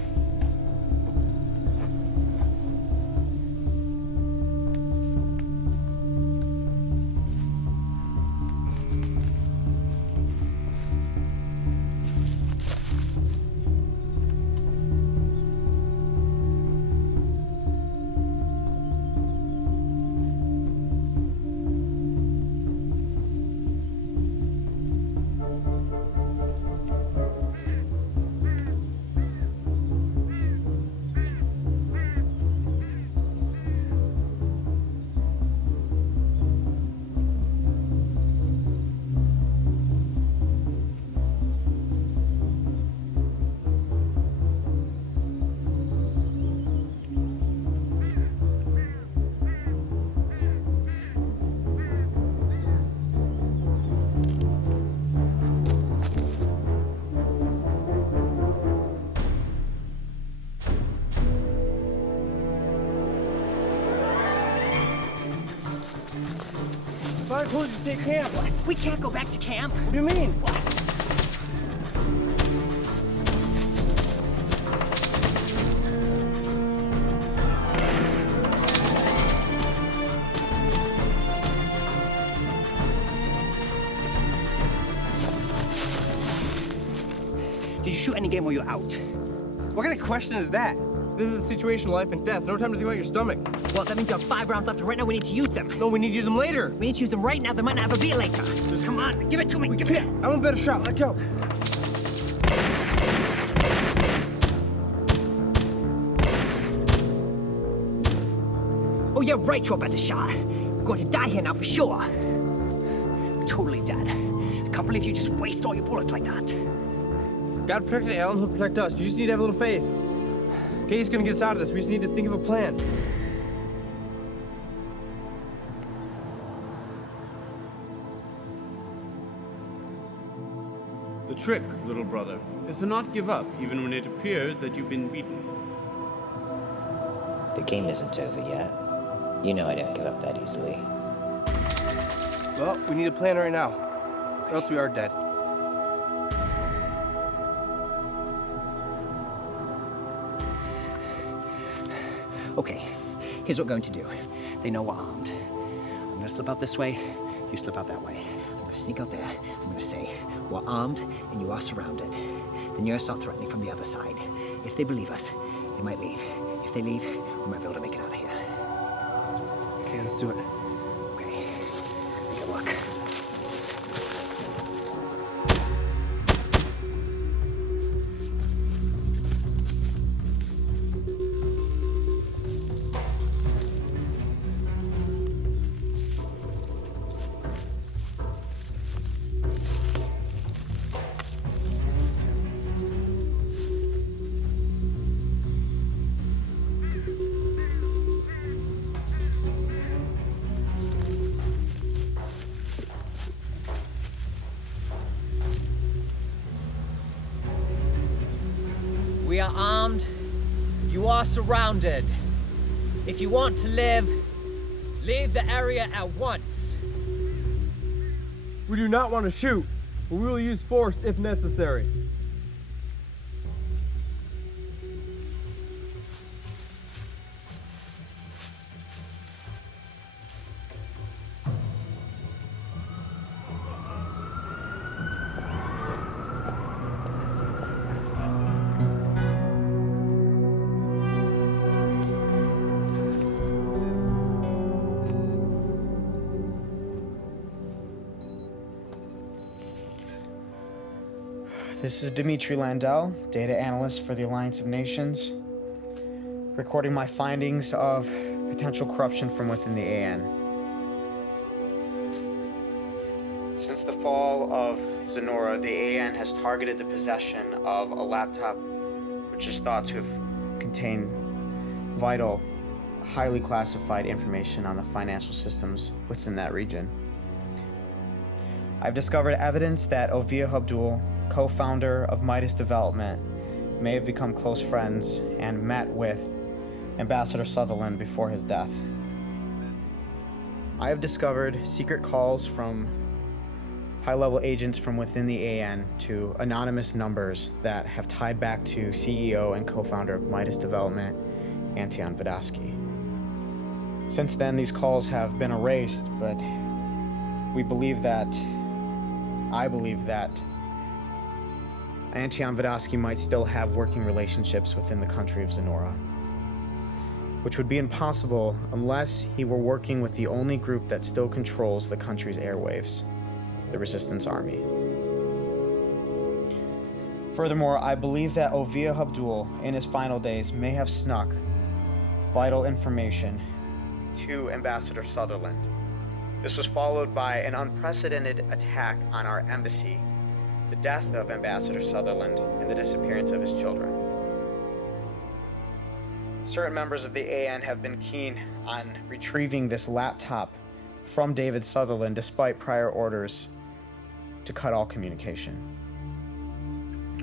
I told you to stay camp. What? We can't go back to camp. What do you mean? What? Did you shoot any game while you're out? What kind of question is that? This is a situation of life and death. No time to think about your stomach. Well, that means you have 5 rounds left, and right now we need to use them. No, we need to use them later. We need to use them right now. They might not have a beer later. Come on, give it to me. Give it. I want a better shot. Let go. Oh, yeah, right, you're a better shot. We're going to die here now for sure. We're totally dead. I can't believe you just waste all your bullets like that. God protected Alan, he'll protect us. You just need to have a little faith. Okay, he's gonna get us out of this. We just need to think of a plan. The trick, little brother, is to not give up even when it appears that you've been beaten. The game isn't over yet. You know I don't give up that easily. Well, we need a plan right now, or else we are dead. Okay, here's what we're going to do. They know we're armed. I'm gonna slip out this way, you slip out that way. I'm gonna sneak out there, I'm gonna say, we're armed and you are surrounded. Then you're gonna start threatening from the other side. If they believe us, they might leave. If they leave, we might be able to make it out of here. Okay, let's do it. Fuck. We are armed. You are surrounded. If you want to live, leave the area at once. We do not want to shoot, but we will use force if necessary. This is Dimitri Landell, data analyst for the Alliance of Nations, recording my findings of potential corruption from within the AN. Since the fall of Zanora, the AN has targeted the possession of a laptop which is thought to have contained vital, highly classified information on the financial systems within that region. I've discovered evidence that Ovia Abdul, co-founder of Midas Development, may have become close friends and met with Ambassador Sutherland before his death. I have discovered secret calls from high-level agents from within the AN to anonymous numbers that have tied back to CEO and co-founder of Midas Development, Antion Veldhuizen. Since then, these calls have been erased, but I believe that Antion Veldhuizen might still have working relationships within the country of Zanora, which would be impossible unless he were working with the only group that still controls the country's airwaves, the Resistance Army. Furthermore, I believe that Ovia Abdul, in his final days, may have snuck vital information to Ambassador Sutherland. This was followed by an unprecedented attack on our embassy, the death of Ambassador Sutherland, and the disappearance of his children. Certain members of the AN have been keen on retrieving this laptop from David Sutherland despite prior orders to cut all communication.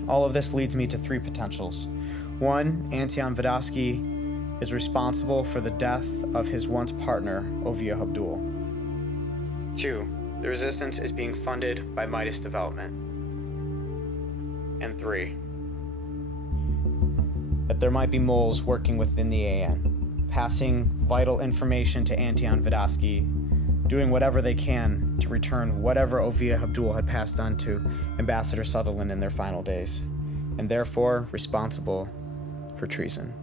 All of this leads me to three potentials. One, Antion Veldhuizen is responsible for the death of his once partner, Ovia Abdul. Two, the resistance is being funded by Midas Development. And three, that there might be moles working within the AN, passing vital information to Antion Veldhuizen, doing whatever they can to return whatever Ovia Abdul had passed on to Ambassador Sutherland in their final days, and therefore responsible for treason.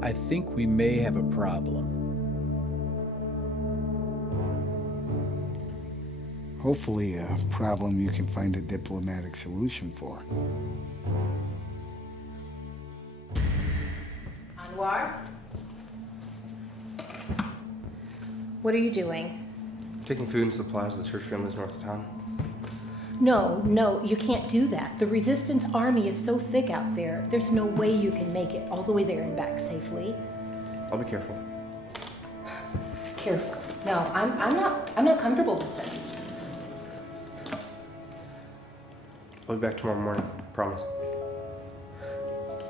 I think we may have a problem. Hopefully a problem you can find a diplomatic solution for. Anwar? What are you doing? Taking food and supplies to the church families north of town. No, you can't do that. The Resistance Army is so thick out there, there's no way you can make it all the way there and back safely. I'll be careful. Careful. No, I'm not comfortable with this. I'll be back tomorrow morning, promise.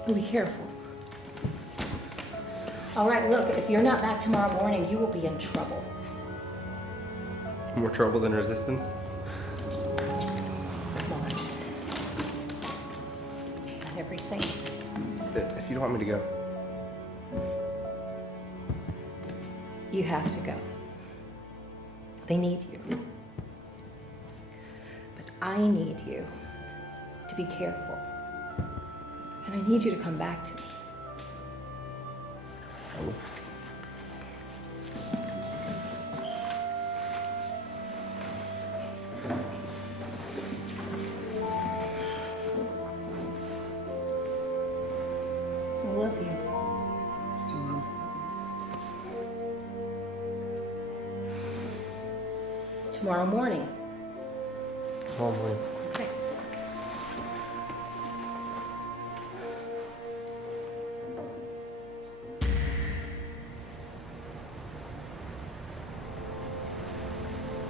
Be careful. All right, look, if you're not back tomorrow morning, you will be in trouble. More trouble than resistance? Come on. Is that everything? If you don't want me to go. You have to go. They need you. But I need you to be careful. And I need you to come back to me. I love you. Tomorrow morning. Tomorrow morning. Okay.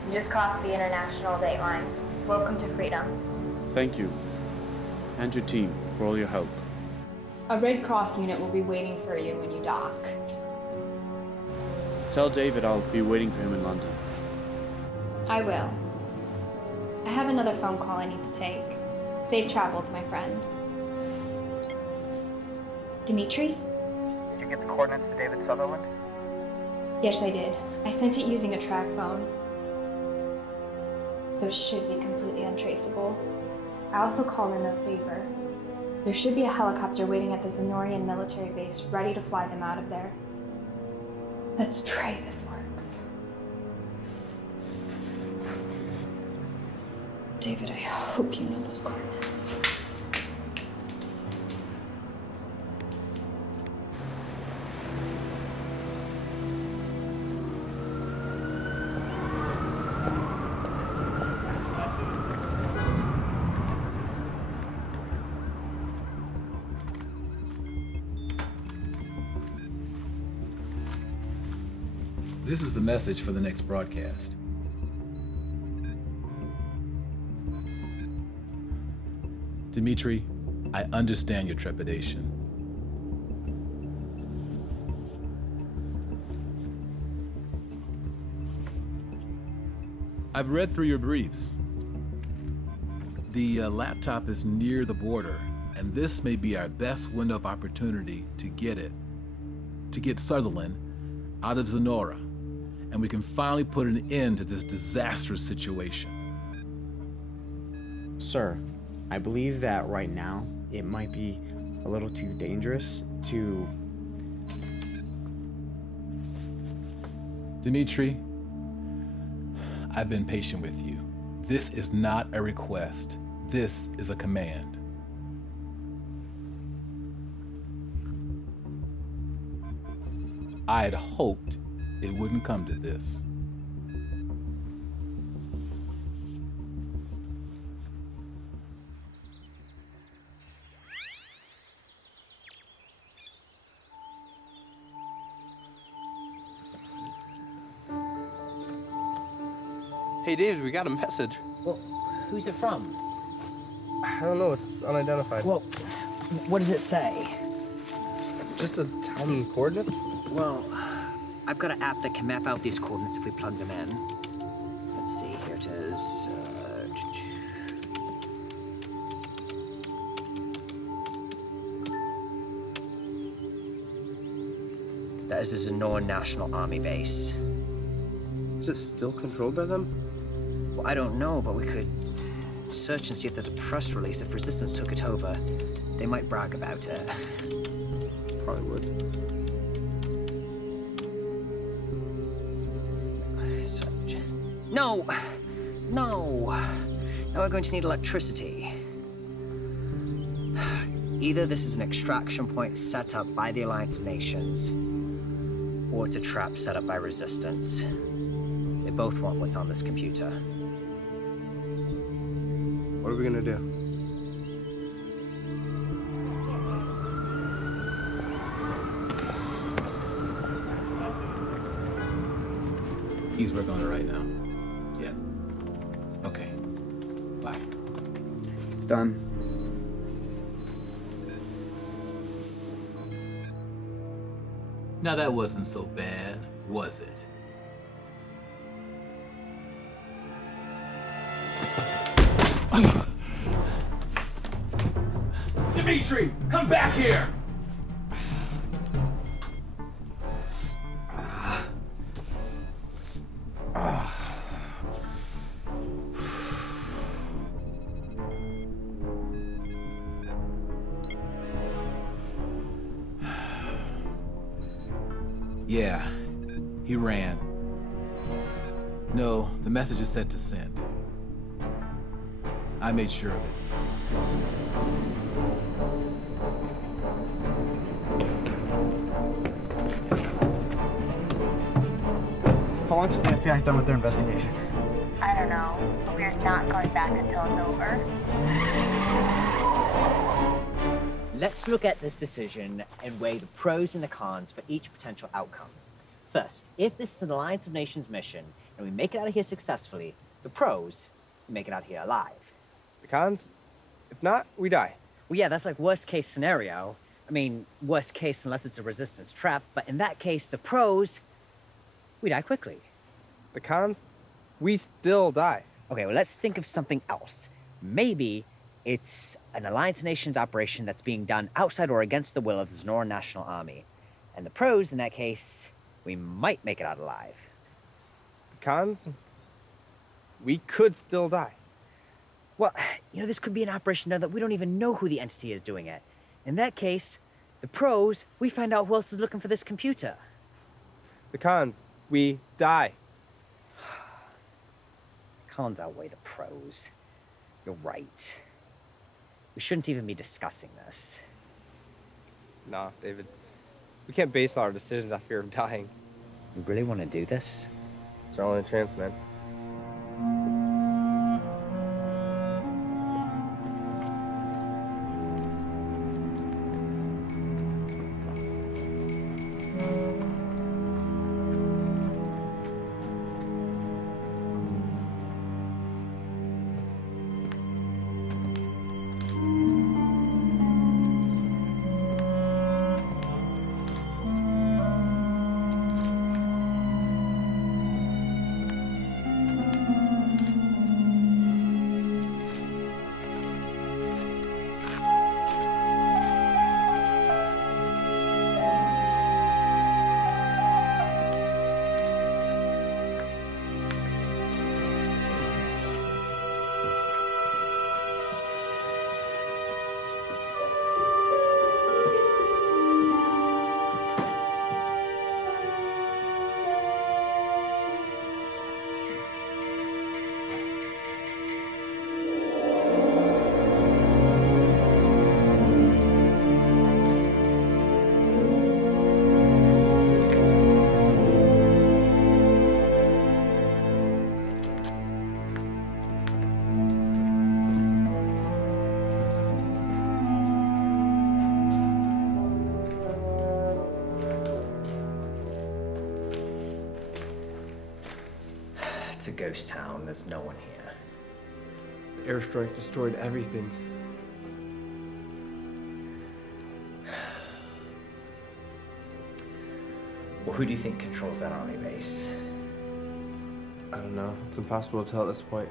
You just crossed the international date line. Welcome to freedom. Thank you. And your team for all your help. A Red Cross unit will be waiting for you when you dock. Tell David I'll be waiting for him in London. I will. I have another phone call I need to take. Safe travels, my friend. Dimitri? Did you get the coordinates to David Sutherland? Yes, I did. I sent it using a track phone. So it should be completely untraceable. I also called in a favor. There should be a helicopter waiting at the Zanorian military base ready to fly them out of there. Let's pray this works. David, I hope you know those coordinates. This is the message for the next broadcast. Dimitri, I understand your trepidation. I've read through your briefs. The laptop is near the border, and this may be our best window of opportunity to get it. To get Sutherland out of Zanora, and we can finally put an end to this disastrous situation. Sir, I believe that right now it might be a little too dangerous to... Dimitri, I've been patient with you. This is not a request. This is a command. I had hoped it wouldn't come to this. Hey, David, we got a message. Well, who's it from? I don't know, it's unidentified. Well, what does it say? Just to tell me coordinates? Well, I've got an app that can map out these coordinates if we plug them in. Let's see, here it is. That is a Zanora National Army base. Is it still controlled by them? Well, I don't know, but we could search and see if there's a press release. If Resistance took it over, they might brag about it. Probably would. No! No! Now we're going to need electricity. Either this is an extraction point set up by the Alliance of Nations, or it's a trap set up by Resistance. They both want what's on this computer. What are we gonna do? He's working on it right now. Yeah. Okay. Bye. It's done. Now that wasn't so bad, was it? Dimitri, come back here! Yeah, he ran. No, the message is set to send. I made sure of it. How long till the FBI's done with their investigation? I don't know, but we're not going back until it's over. Let's look at this decision and weigh the pros and the cons for each potential outcome. First, if this is an Alliance of Nations mission and we make it out of here successfully, the pros, we make it out here alive. The cons? If not, we die. Well, yeah, that's like worst case scenario. I mean, worst case unless it's a resistance trap, but in that case, the pros, we die quickly. The cons? We still die. Okay, well, let's think of something else. Maybe it's an Alliance of Nations operation that's being done outside or against the will of the Zanora National Army. And the pros, in that case, we might make it out alive. The cons? We could still die. Well, you know, this could be an operation now that we don't even know who the entity is doing it. In that case, the pros, we find out who else is looking for this computer. The cons? We die. Cons outweigh the pros. You're right. We shouldn't even be discussing this. Nah, David. We can't base our decisions off fear of dying. You really want to do this? It's our only chance, man. It's a ghost town. There's no one here. The airstrike destroyed everything. Well, who do you think controls that army base? I don't know. It's impossible to tell at this point.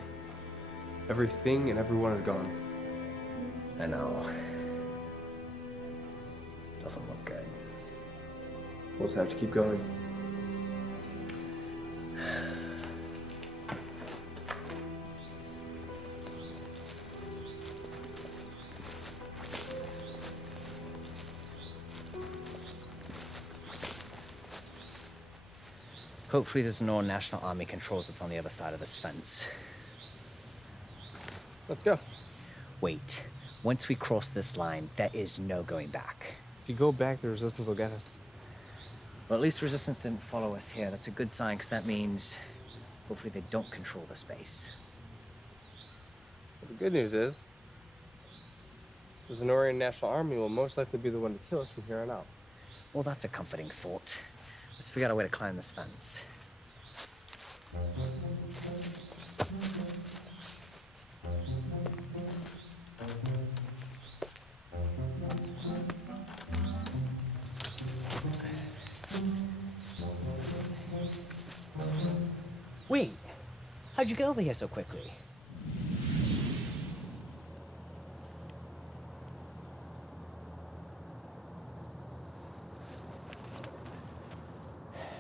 Everything and everyone is gone. I know. Doesn't look good. We'll just have to keep going. Hopefully the Zanora National Army controls what's on the other side of this fence. Let's go. Wait. Once we cross this line, there is no going back. If you go back, the resistance will get us. Well, at least resistance didn't follow us here. That's a good sign, because that means hopefully they don't control the space. But the good news is, the Zanorian National Army will most likely be the one to kill us from here on out. Well, that's a comforting thought. Let's figure out a way to climb this fence. Wait, how'd you get over here so quickly?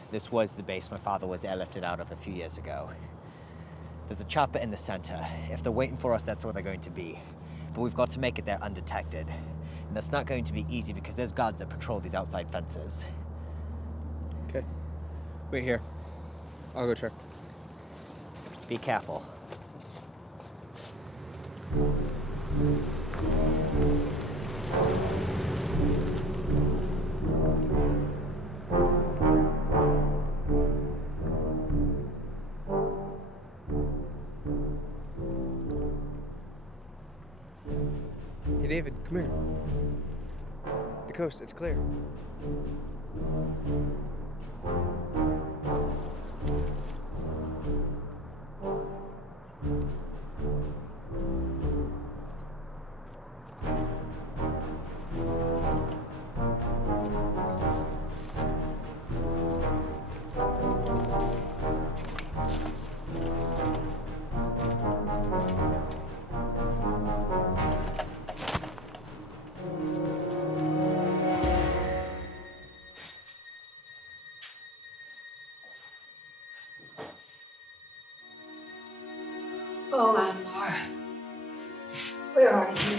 This was the base my father was airlifted out of a few years ago. There's a chopper in the center. If they're waiting for us, that's where they're going to be. But we've got to make it there undetected. And that's not going to be easy because there's guards that patrol these outside fences. Okay. Wait here. I'll go check. Be careful. Hey, David, come here. The coast, it's clear. Oh, Anwar. Where are you?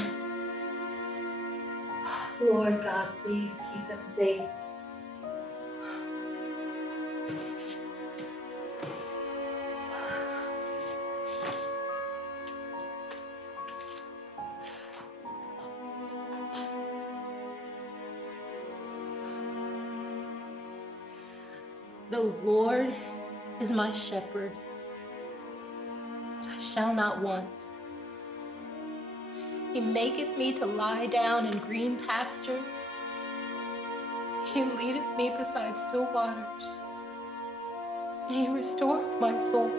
Lord God, please keep them safe. The Lord is my shepherd. I shall not want. He maketh me to lie down in green pastures. He leadeth me beside still waters. He restoreth my soul.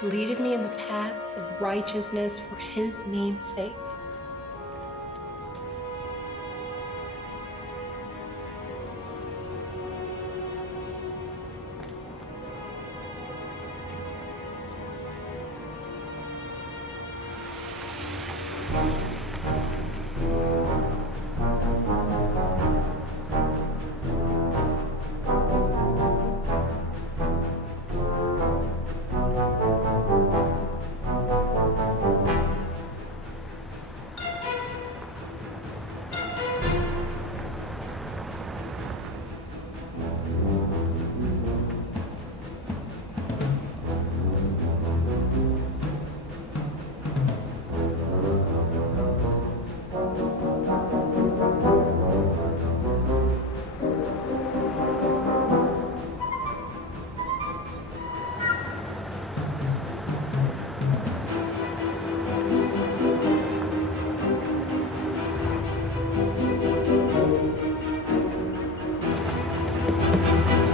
He leadeth me in the paths of righteousness for his name's sake.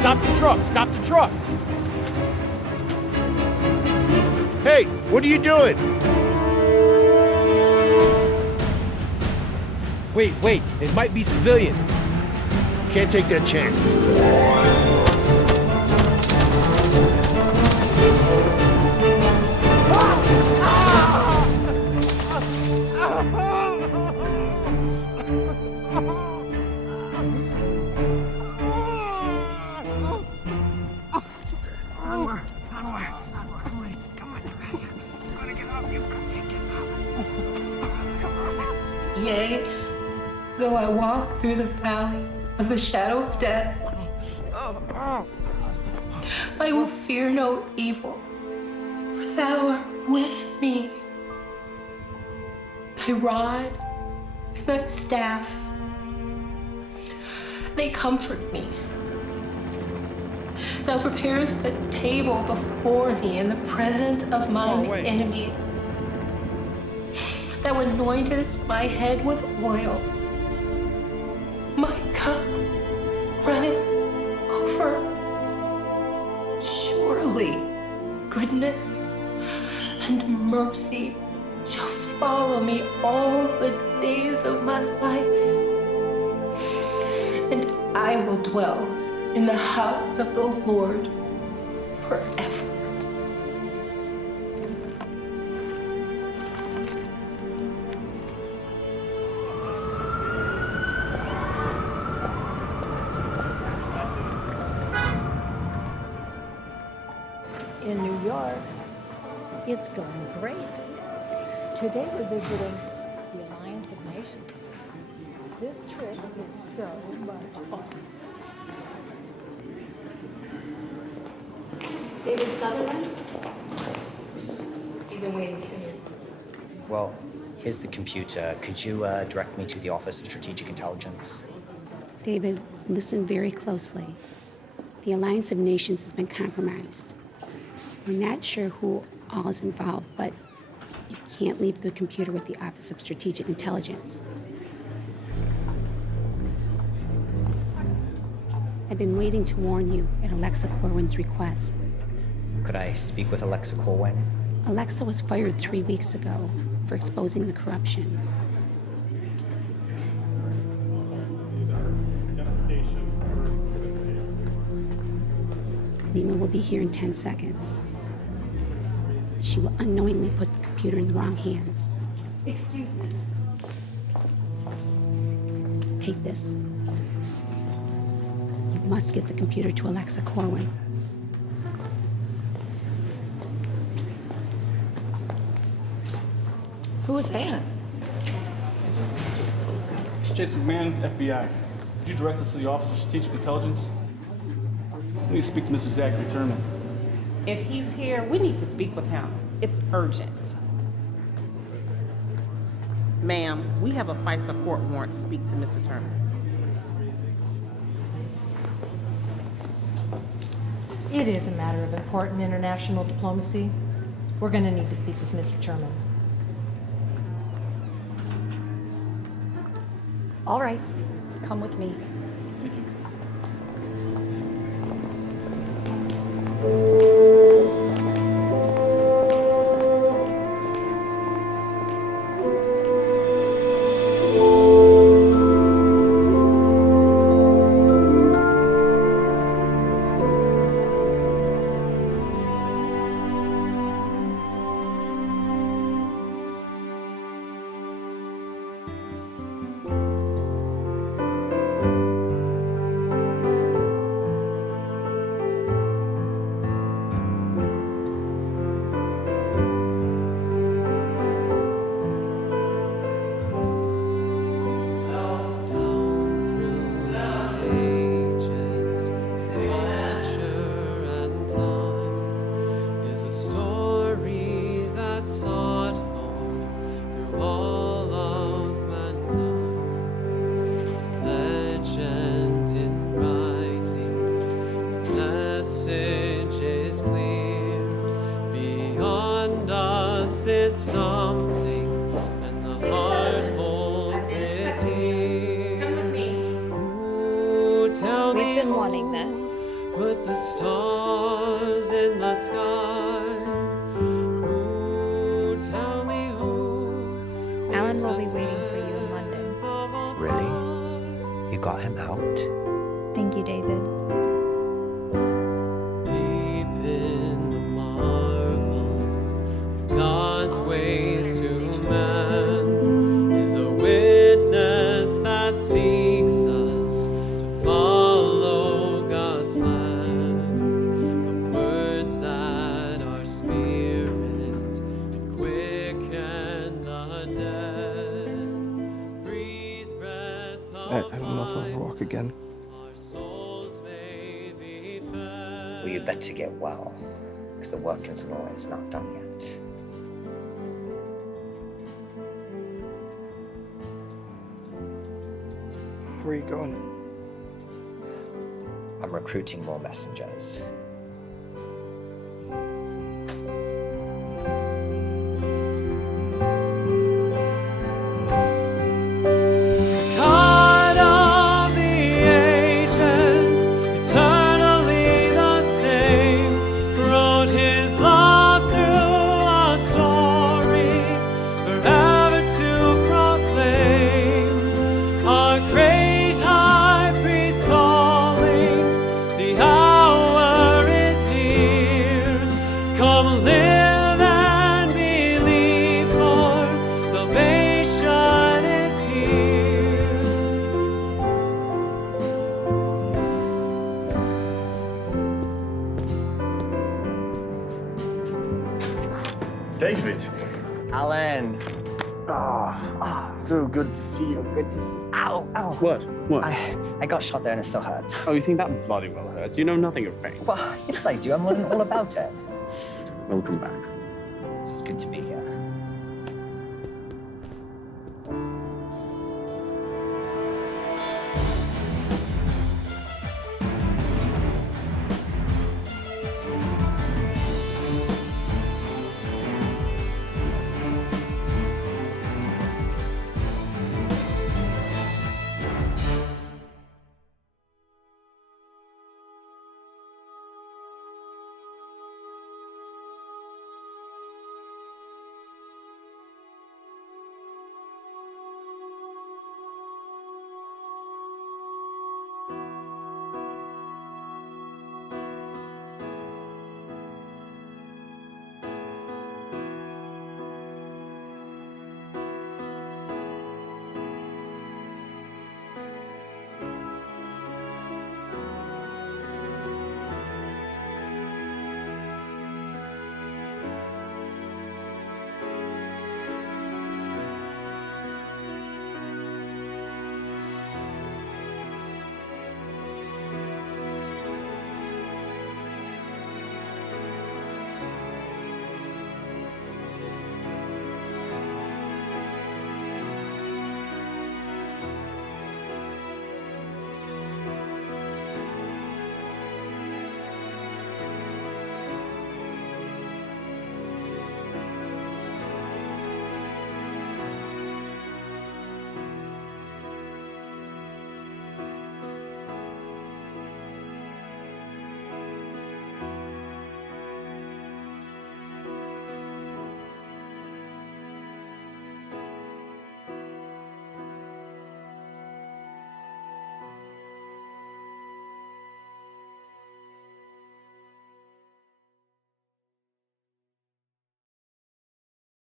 Stop the truck! Stop the truck! Hey, what are you doing? Wait, it might be civilians. Can't take that chance. Yea, though I walk through the valley of the shadow of death, I will fear no evil, for thou art with me. Thy rod and thy staff, they comfort me. Thou preparest a table before me in the presence of mine enemies. Thou anointest my head with oil. My cup runneth over. Surely goodness and mercy shall follow me all the days of my life. And I will dwell in the house of the Lord forever. in New York. It's going great. Today we're visiting the Alliance of Nations. This trip is so much fun. David Sutherland? We've been waiting for you. Well, here's the computer. Could you direct me to the Office of Strategic Intelligence? David, listen very closely. The Alliance of Nations has been compromised. We're not sure who all is involved, but you can't leave the computer with the Office of Strategic Intelligence. I've been waiting to warn you at Alexa Corwin's request. Could I speak with Alexa Corwin? Alexa was fired 3 weeks ago for exposing the corruption. Nima will be here in 10 seconds. She will unknowingly put the computer in the wrong hands. Excuse me. Take this. You must get the computer to Alexa Corwin. Who was that? Jason McMahon, FBI. Could you direct us to the Office of Strategic Intelligence? I need to speak to Mr. Zachary Turman. If he's here, we need to speak with him. It's urgent. Ma'am, we have a FISA court warrant to speak to Mr. Turman. It is a matter of important international diplomacy. We're going to need to speak with Mr. Turman. All right, come with me. To get well, because the work in Zanora is not done yet. Where are you going? I'm recruiting more messengers. Great high priest calling, the hour David. Alan. So good to see you. Good to see. Ow, ow. What? What? I got shot there and it still hurts. Oh, you think that bloody well hurts? You know nothing of pain. Well, yes, I do. I'm learning all about it. Welcome back. It's good to be here.